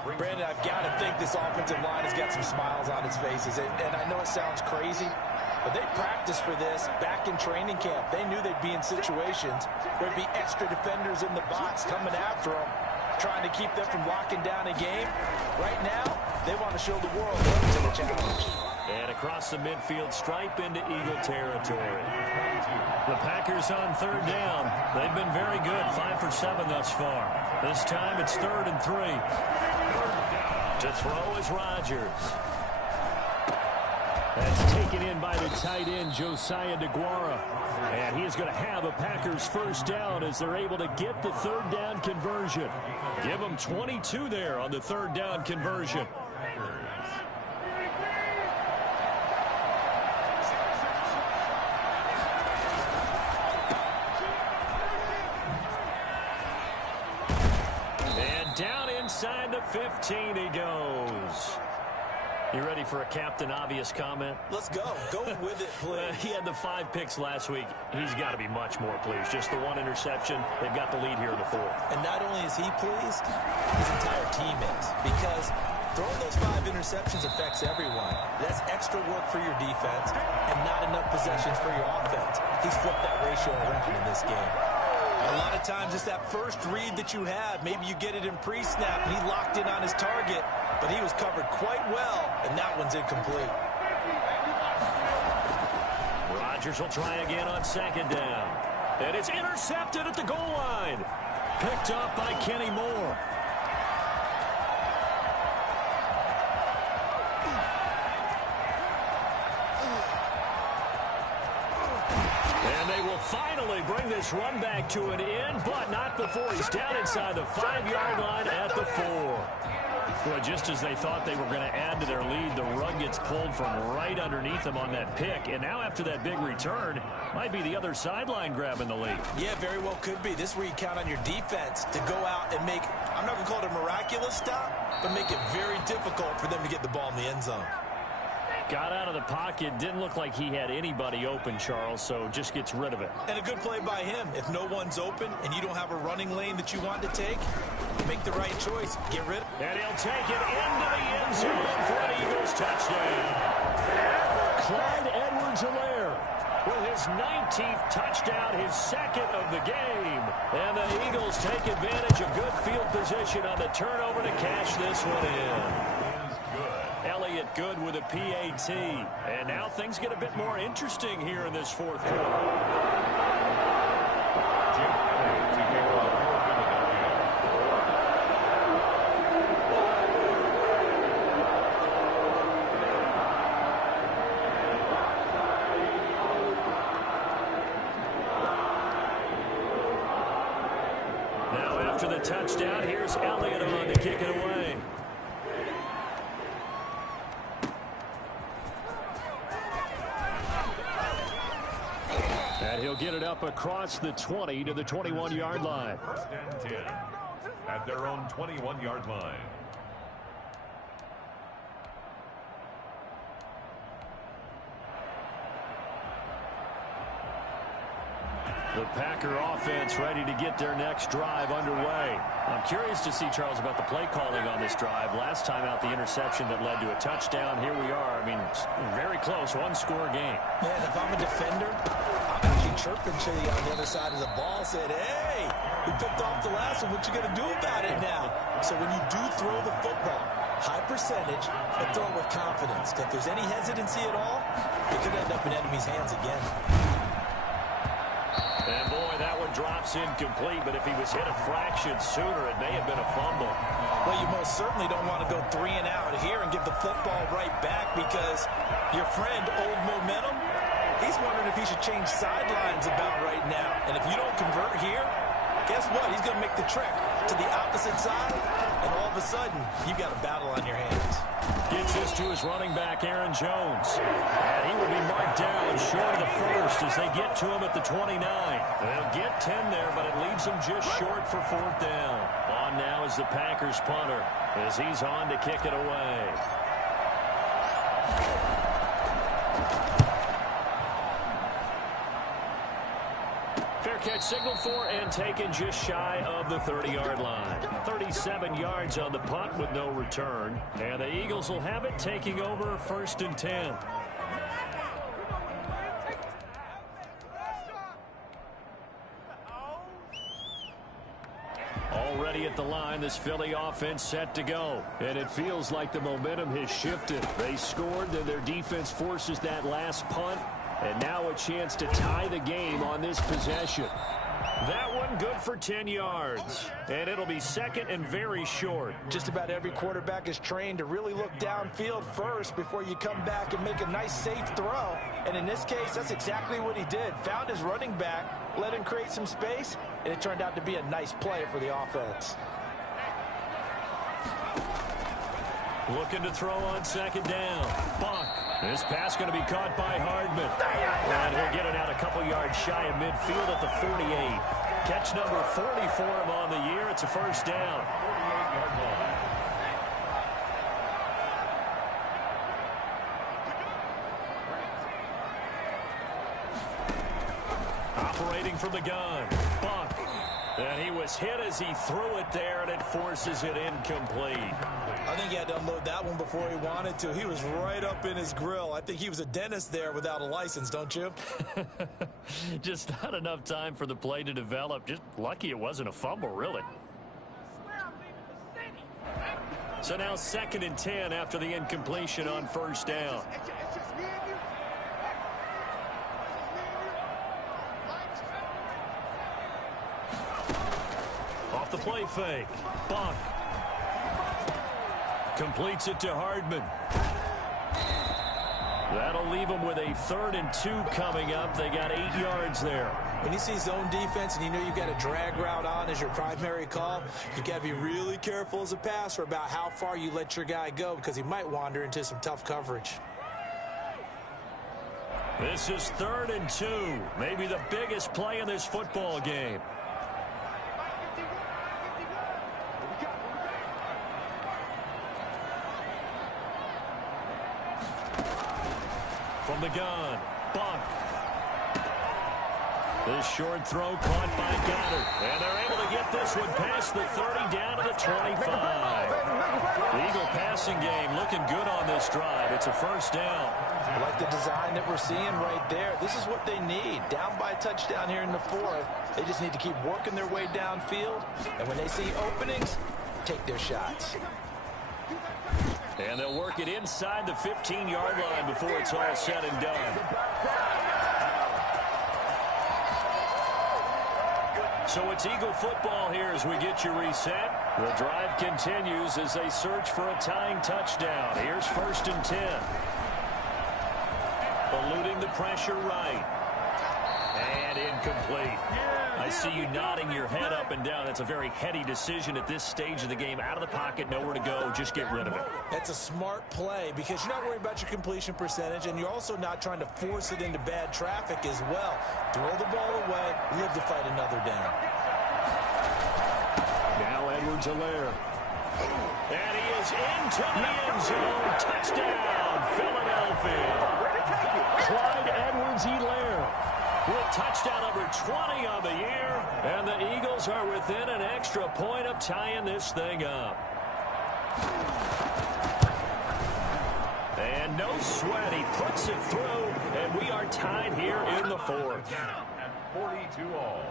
Brandon, I've got to think this offensive line has got some smiles on its faces. And I know it sounds crazy, but they practiced for this back in training camp. They knew they'd be in situations where there'd be extra defenders in the box coming after them, trying to keep them from locking down a game. Right now, they want to show the world up to the challenge. And across the midfield stripe into Eagle territory. The Packers on 3rd down. They've been very good, 5 for 7 thus far. This time it's 3rd and 3. To throw is Rodgers. That's taken in by the tight end, Josiah DeGuara. And he is going to have a Packers first down as they're able to get the 3rd down conversion. Give them 22 there on the 3rd down conversion. And down inside the 15 he goes. You ready for a Captain Obvious comment? Let's go. Go with it, please. He had the 5 picks last week. He's got to be much more pleased. Just the 1 interception. They've got the lead here in the 4th. And not only is he pleased, his entire team is. Because throwing those 5 interceptions affects everyone. That's extra work for your defense and not enough possessions for your offense. He's flipped that ratio around in this game. A lot of times it's that first read that you have. Maybe you get it in pre-snap and he locked in on his target, but he was covered quite well, and that one's incomplete. Rodgers will try again on 2nd down. And it's intercepted at the goal line. Picked up by Kenny Moore. finally bring this run back to an end, but not before he's down inside the 5-yard line at the 4. Well, just as they thought they were going to add to their lead, the rug gets pulled from right underneath them on that pick. And now after that big return, might be the other sideline grabbing the lead. Yeah, very well could be. This is where you count on your defense to go out and make, I'm not going to call it a miraculous stop, but make it very difficult for them to get the ball in the end zone. Got out of the pocket. Didn't look like he had anybody open, Charles, so just gets rid of it. And a good play by him. If no one's open and you don't have a running lane that you want to take, make the right choice. Get rid of it. And he'll take it into the end zone for an Eagles touchdown. Clyde Edwards-Helaire with his 19th touchdown, his second of the game. And the Eagles take advantage of good field position on the turnover to cash this one in. Elliott good with a PAT. And now things get a bit more interesting here in this fourth quarter. Now after the touchdown, here's Elliott on to kick it away. And he'll get it up across the 20 to the 21-yard line. First and 10 at their own 21-yard line. The Packer offense ready to get their next drive underway. I'm curious to see, Charles, about the play calling on this drive. Last time out, the interception that led to a touchdown. Here we are. I mean, very close, one-score game. Man, if I'm a defender, I'm actually chirping to you on the other side of the ball, said, hey, we picked off the last one. What you going to do about it now? So when you do throw the football, high percentage, and throw it with confidence. If there's any hesitancy at all, it could end up in enemy's hands again. And boy, that one drops incomplete, but if he was hit a fraction sooner, it may have been a fumble. Well, you most certainly don't want to go 3 and out here and give the football right back, because your friend, Old Momentum, he's wondering if he should change sidelines about right now. And if you don't convert here, guess what? He's going to make the trek to the opposite side, and all of a sudden, you've got a battle on your hands. Gets this to his running back, Aaron Jones. And he will be marked down short of the first as they get to him at the 29. They'll get 10 there, but it leaves him just short for 4th down. On now is the Packers punter as he's on to kick it away. Fair catch signaled for and taken just shy of the 30-yard line. 37 yards on the punt with no return. And the Eagles will have it, taking over 1st and 10. Already at the line, this Philly offense set to go. And it feels like the momentum has shifted. They scored, then their defense forces that last punt. And now a chance to tie the game on this possession. That one good for 10 yards. And it'll be 2nd and very short. Just about every quarterback is trained to really look downfield first before you come back and make a nice, safe throw. And in this case, that's exactly what he did. Found his running back, let him create some space, and it turned out to be a nice play for the offense. Looking to throw on 2nd down. Buck. This pass going to be caught by Hardman. And he'll get it out a couple yards shy of midfield at the 48. Catch number 40 for him on the year. It's a 1st down. 48-yard line. Operating from the gun. Buck. And he was hit as he threw it there, and it forces it incomplete. I think he had to unload that one before he wanted to. He was right up in his grill. I think he was a dentist there without a license, don't you? Just not enough time for the play to develop. Just lucky it wasn't a fumble, really. So now 2nd and 10 after the incompletion on 1st down. Off the play fake. Buck. Completes it to Hardman. That'll leave them with a 3rd and 2 coming up. They got 8 yards there. When you see zone defense and you know you've got a drag route on as your primary call, you got to be really careful as a passer about how far you let your guy go because he might wander into some tough coverage. This is 3rd and 2. Maybe the biggest play in this football game. From the gun, Buck. This short throw caught by Goddard. And they're able to get this one past the 30 down to the 25. The Eagle passing game looking good on this drive. It's a first down. I like the design that we're seeing right there. This is what they need. Down by a touchdown here in the 4th. They just need to keep working their way downfield. And when they see openings, take their shots. And they'll work it inside the 15-yard line before it's all said and done. So it's Eagle football here as we get you reset. The drive continues as they search for a tying touchdown. Here's 1st and 10. Eluding the pressure right. And incomplete. I see you nodding your head up and down. That's a very heady decision at this stage of the game. Out of the pocket, nowhere to go. Just get rid of it. That's a smart play because you're not worried about your completion percentage, and you're also not trying to force it into bad traffic as well. Throw the ball away, live to fight another down. Now Edwards-Helaire. And he is into the end zone. Touchdown, Philadelphia. Clyde Edwards-Helaire with touchdown number 20 on the year. And the Eagles are within an extra point of tying this thing up. And no sweat. He puts it through. And we are tied here in the 4th. At 42 all.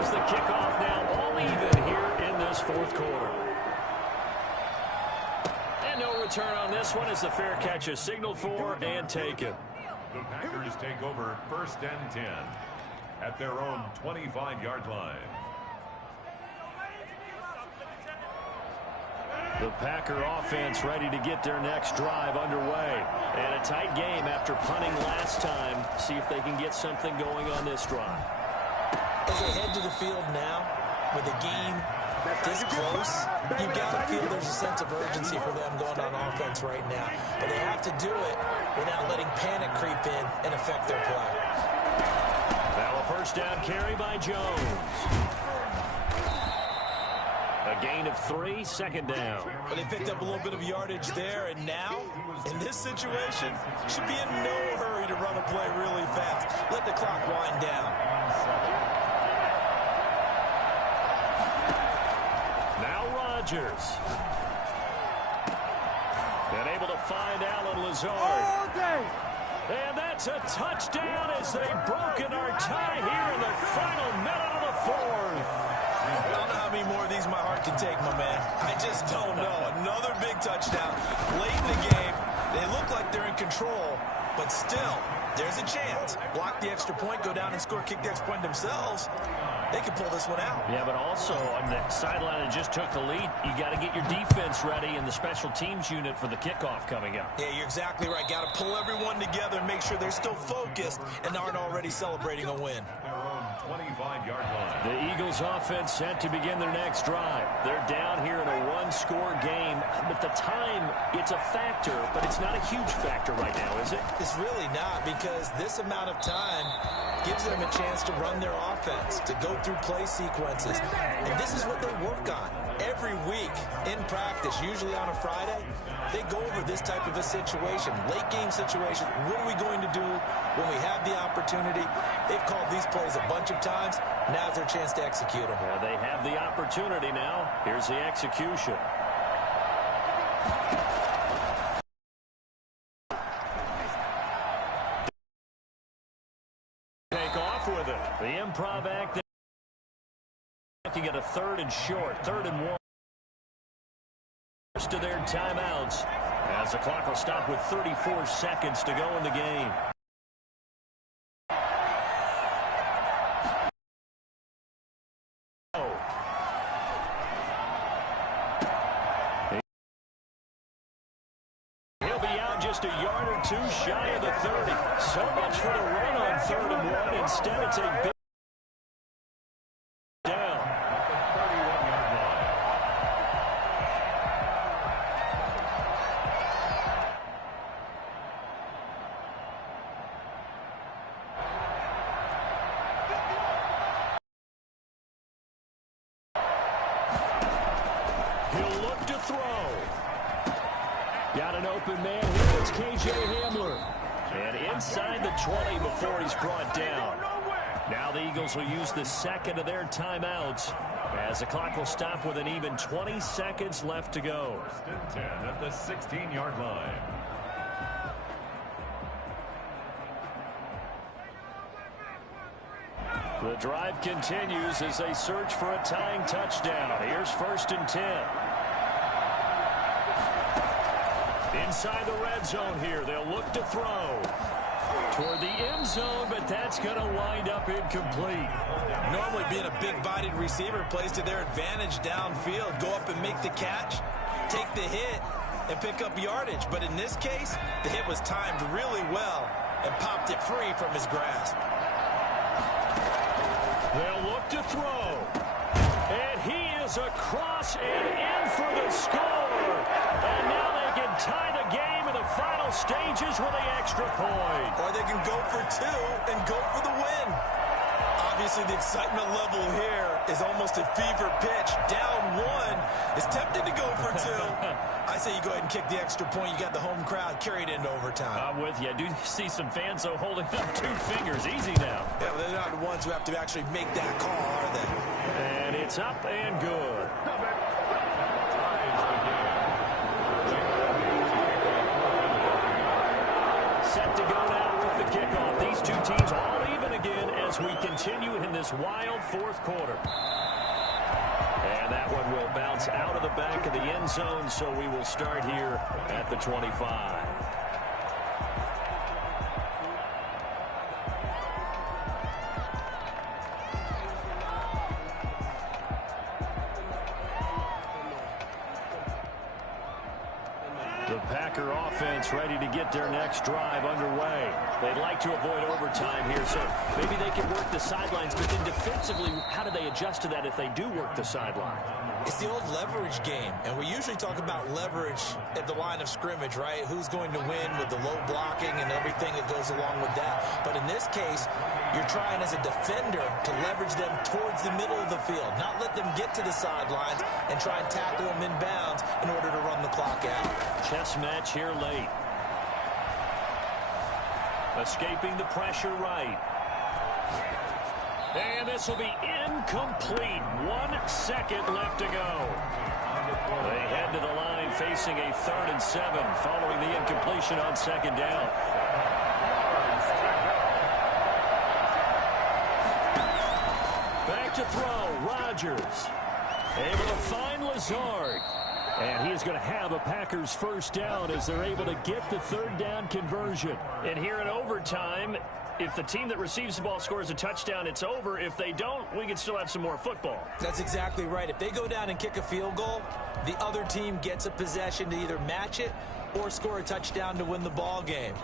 The kickoff now all even here in this 4th quarter. And no return on this one as the fair catch is signaled for and taken. The Packers take over 1st and 10 at their own 25-yard line. The Packer offense ready to get their next drive underway. And a tight game after punting last time. See if they can get something going on this drive. As they head to the field now, with the game this close, you've got to feel there's a sense of urgency for them going on offense right now. But they have to do it without letting panic creep in and affect their play. Now a first down carry by Jones. A gain of 3, 2nd down. But they picked up a little bit of yardage there, and now, in this situation, should be in no hurry to run a play really fast. Let the clock wind down. Rodgers. And able to find Alan Lazard. And that's a touchdown as they've broken our tie here in the final minute of the 4th. I don't know how many more of these my heart can take, my man. I just don't know. Another big touchdown. Late in the game, they look like they're in control, but still, there's a chance. Block the extra point, go down and score, kick the extra point themselves. They can pull this one out. Yeah, but also on the sideline that just took the lead, you got to get your defense ready and the special teams unit for the kickoff coming up. Yeah, you're exactly right. Got to pull everyone together and make sure they're still focused and aren't already celebrating a win. 25-yard line. The Eagles offense set to begin their next drive. They're down here in a one-score game. But the time, it's a factor, but it's not a huge factor right now, is it? It's really not, because this amount of time gives them a chance to run their offense, to go through play sequences. And this is what they work on every week in practice, usually on a Friday. They go over this type of a situation, late game situation. What are we going to do when we have the opportunity? They've called these plays a bunch of times. Now's their chance to execute them. Well, they have the opportunity now. Here's the execution. Take off with it. The improv act. Looking at a 3rd and short, 3rd and 1. To their timeouts as the clock will stop with 34 seconds to go in the game. 22 shy of the 30. So much for the run on 3rd and 1. Instead, it's a big down. He'll look to throw. Got an open man here. It's K.J. Hamler. And inside the 20 before he's brought down. Now the Eagles will use the second of their timeouts as the clock will stop with an even 20 seconds left to go. 10 at the 16-yard line. The drive continues as they search for a tying touchdown. Here's 1st and 10. Inside the red zone here, they'll look to throw toward the end zone, but that's going to wind up incomplete. Normally being a big-bodied receiver plays to their advantage downfield. Go up and make the catch, take the hit, and pick up yardage. But in this case, the hit was timed really well and popped it free from his grasp. They'll look to throw. And he is across and in for the score. And now they can tie the game in the final stages with the extra point. Or they can go for 2 and go for the win. Obviously, the excitement level here is almost at fever pitch. Down 1 is tempted to go for 2. I say you go ahead and kick the extra point. You got the home crowd carried into overtime. I'm with you. I do see some fans, though, holding up 2 fingers. Easy now. Yeah, they're not the ones who have to actually make that call, are they? And it's up and good. Set to go now with the kickoff. These two teams all even again as we continue in this wild 4th quarter. And that one will bounce out of the back of the end zone, so we will start here at the 25. The Packer offense ready to get their next drive underway. They'd like to avoid overtime here, so maybe they can work the sidelines, but then defensively, how do they adjust to that if they do work the sideline? It's the old leverage game, and we usually talk about leverage at the line of scrimmage, right? Who's going to win with the low blocking and everything that goes along with that. But in this case, you're trying as a defender to leverage them towards the middle of the field, not let them get to the sidelines and try and tackle them inbounds in order to run the clock out. Chess match here late. Escaping the pressure right. And this will be incomplete. 1 second left to go. They head to the line facing a 3rd and 7 following the incompletion on 2nd down. Back to throw. Rodgers able to find Lazard. And he is going to have a Packers 1st down as they're able to get the 3rd down conversion. And here in overtime, if the team that receives the ball scores a touchdown, it's over. If they don't, we can still have some more football. That's exactly right. If they go down and kick a field goal, the other team gets a possession to either match it or score a touchdown to win the ball game.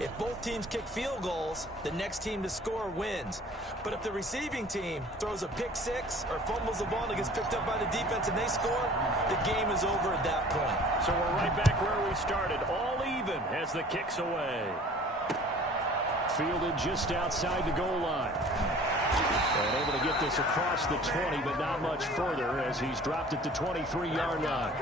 If both teams kick field goals, the next team to score wins. But if the receiving team throws a pick 6 or fumbles the ball and it gets picked up by the defense and they score, the game is over at that point. So we're right back where we started, all even as the kick's away. Fielded just outside the goal line. And able to get this across the 20, but not much further as he's dropped it to 23-yard line.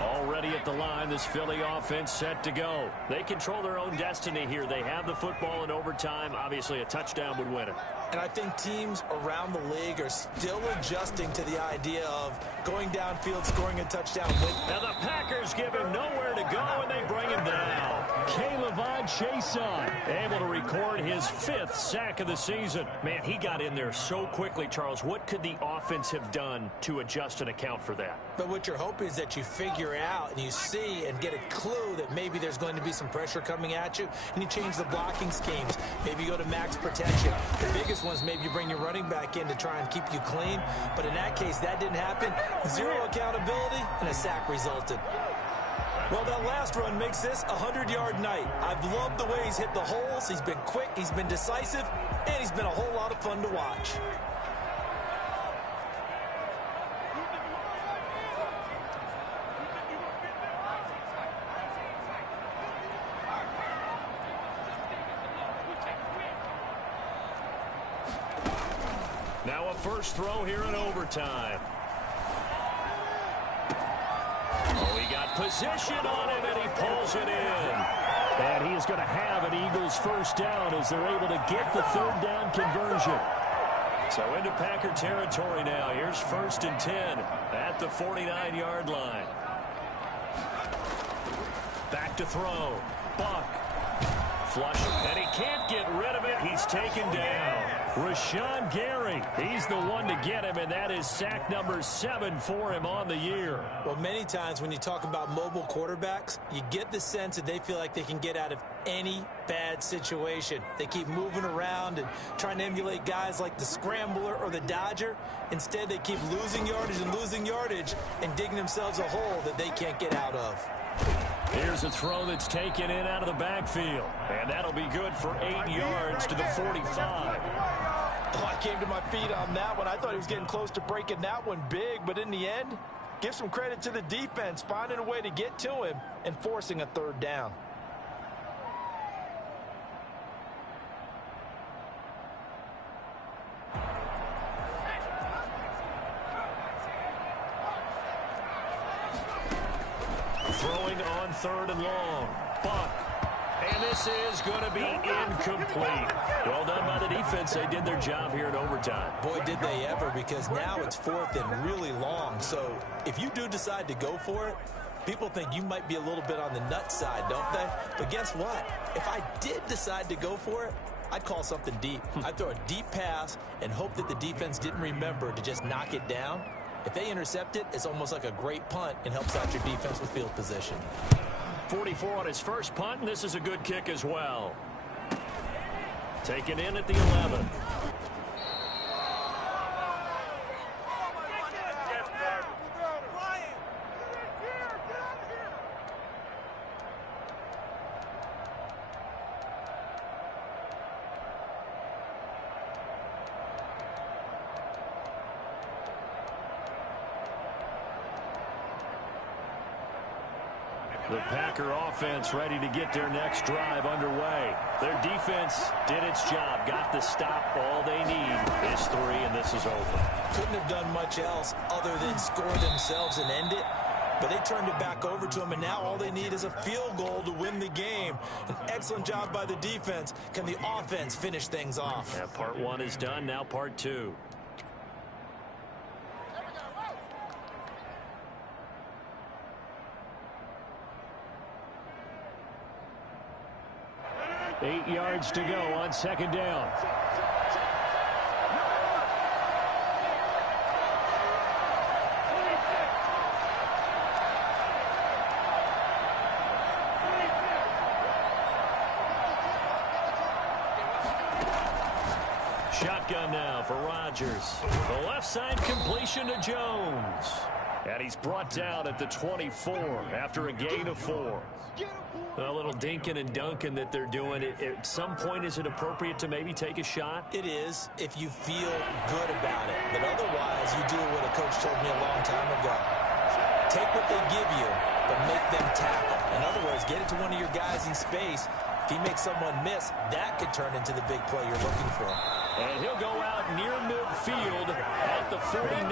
Already at the line, this Philly offense set to go. They control their own destiny here. They have the football in overtime. Obviously, a touchdown would win it. And I think teams around the league are still adjusting to the idea of going downfield, scoring a touchdown. Now the Packers give him nowhere to go, and they bring him down. K'Lavon Chason, able to record his 5th sack of the season. Man, he got in there so quickly, Charles. What could the offense have done to adjust and account for that? But what you're hoping is that you figure out and you see and get a clue that maybe there's going to be some pressure coming at you, and you change the blocking schemes. Maybe you go to max protection. The biggest ones, maybe you bring your running back in to try and keep you clean. But in that case, that didn't happen. Zero accountability, and a sack resulted. Well, that last run makes this a 100-yard night. I've loved the way he's hit the holes. He's been quick, he's been decisive, and he's been a whole lot of fun to watch. Now a first throw here in overtime. Oh, he got position on him, and he pulls it in. And he is going to have an Eagles first down as they're able to get the third down conversion. So into Packer territory now. Here's 1st and 10 at the 49-yard line. Back to throw. Buck. Flush, and he can't get rid of it. He's taken down. Rashawn Gary, he's the one to get him, and that is sack number 7 for him on the year. Well, many times when you talk about mobile quarterbacks, you get the sense that they feel like they can get out of any bad situation. They keep moving around and trying to emulate guys like the Scrambler or the Dodger. Instead, they keep losing yardage and digging themselves a hole that they can't get out of. Here's a throw that's taken in out of the backfield. And that'll be good for 8 yards to the 45. Oh, I came to my feet on that one. I thought he was getting close to breaking that one big, but in the end, give some credit to the defense, finding a way to get to him and forcing a third down. Throwing on 3rd and long. Buck. And this is going to be incomplete. Well done by the defense. They did their job here in overtime. Boy, did they ever, because now it's 4th and really long. So if you do decide to go for it, people think you might be a little bit on the nut side, don't they? But guess what? If I did decide to go for it, I'd call something deep. I'd throw a deep pass and hope that the defense didn't remember to just knock it down. If they intercept it, it's almost like a great punt and helps out your defense with field position. 44 on his first punt, and this is a good kick as well. Taken in at the 11. The Packer offense ready to get their next drive underway. Their defense did its job, got the stop. All they need is 3, and this is over. Couldn't have done much else other than score themselves and end it. But they turned it back over to them, and now all they need is a field goal to win the game. An excellent job by the defense. Can the offense finish things off? Yeah, part 1 is done, now part 2. Eight yards to go on 2nd down. Shotgun now for Rodgers. The left side completion to Jones. And he's brought down at the 24 after a gain of 4. A little dinking and dunking that they're doing. At some point, is it appropriate to maybe take a shot? It is, if you feel good about it. But otherwise, you do what a coach told me a long time ago. Take what they give you, but make them tackle. In other words, get it to one of your guys in space. If he makes someone miss, that could turn into the big play you're looking for. And he'll go out near midfield at the 49.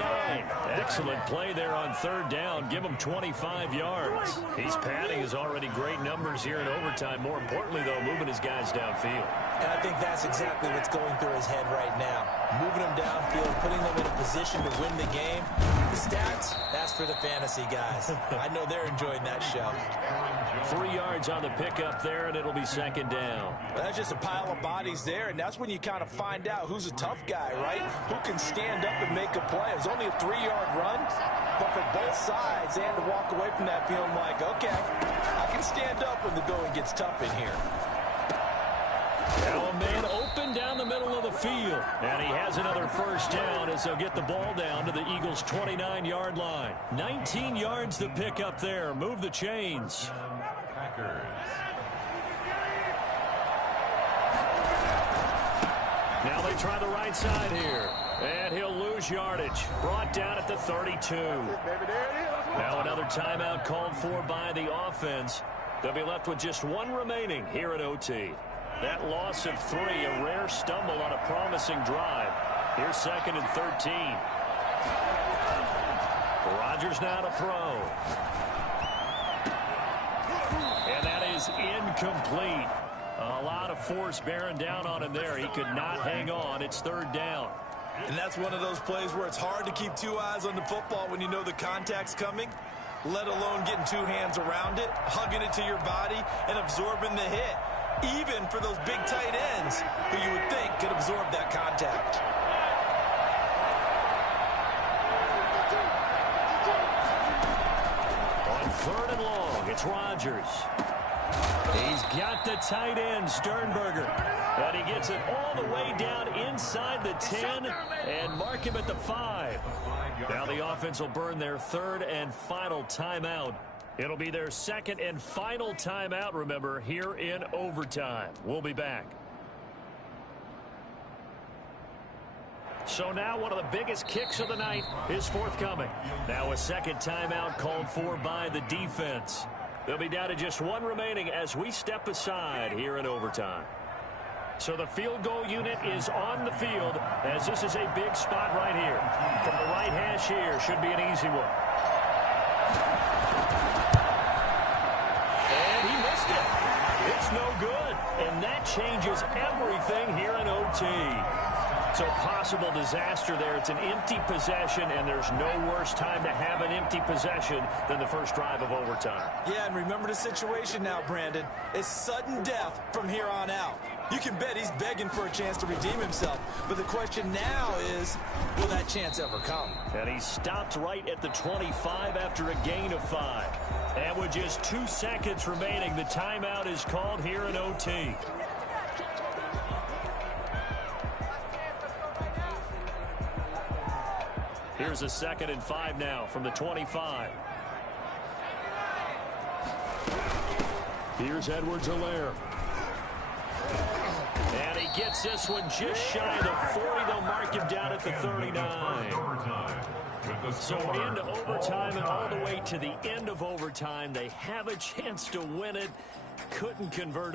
Excellent play there on 3rd down. Give him 25 yards. He's padding his already great numbers here in overtime. More importantly, though, moving his guys downfield. And I think that's exactly what's going through his head right now. Moving them downfield, putting them in a position to win the game. The stats, that's for the fantasy guys. I know they're enjoying that show. 3 yards on the pickup there, and it'll be second down. That's just a pile of bodies there, and that's when you kind of find out who's a tough guy, right? Who can stand up and make a play. It was only a 3-yard run, but for both sides, they had to walk away from that feeling like, okay, I can stand up when the going gets tough in here. Now a man open down the middle of the field. And he has another first down as they'll get the ball down to the Eagles' 29-yard line. 19 yards to pick up there. Move the chains. Packers. Now they try the right side here. And he'll lose yardage. Brought down at the 32. Now another timeout called for by the offense. They'll be left with just one remaining here at OT. That loss of 3, a rare stumble on a promising drive. Here's 2nd and 13. Rodgers now to throw. And that is incomplete. A lot of force bearing down on him there. He could not hang on. It's 3rd down. And that's one of those plays where it's hard to keep 2 eyes on the football when you know the contact's coming, let alone getting 2 hands around it, hugging it to your body, and absorbing the hit. Even for those big tight ends who you would think could absorb that contact. On 3rd and long, it's Rodgers. He's got the tight end, Sternberger. And he gets it all the way down inside the 10 and mark him at the 5. Now the offense will burn their 3rd and final timeout. It'll be their 2nd and final timeout, remember, here in overtime. We'll be back. So now one of the biggest kicks of the night is forthcoming. Now a 2nd timeout called for by the defense. They'll be down to just 1 remaining as we step aside here in overtime. So the field goal unit is on the field as this is a big spot right here. From the right hash here, should be an easy one. It's no good, and that changes everything here in OT. So possible disaster there. It's an empty possession, and there's no worse time to have an empty possession than the first drive of overtime. Yeah, and remember the situation now, Brandon. It's sudden death from here on out. You can bet he's begging for a chance to redeem himself. But the question now is, will that chance ever come? And he stopped right at the 25 after a gain of 5. And with just 2 seconds remaining, the timeout is called here in OT. Here's a 2nd and 5 now from the 25. Here's Edwards-Helaire. And he gets this one just shy of the 40. They'll mark him down at the 39. So into overtime and all the way to the end of overtime. They have a chance to win it. Couldn't convert.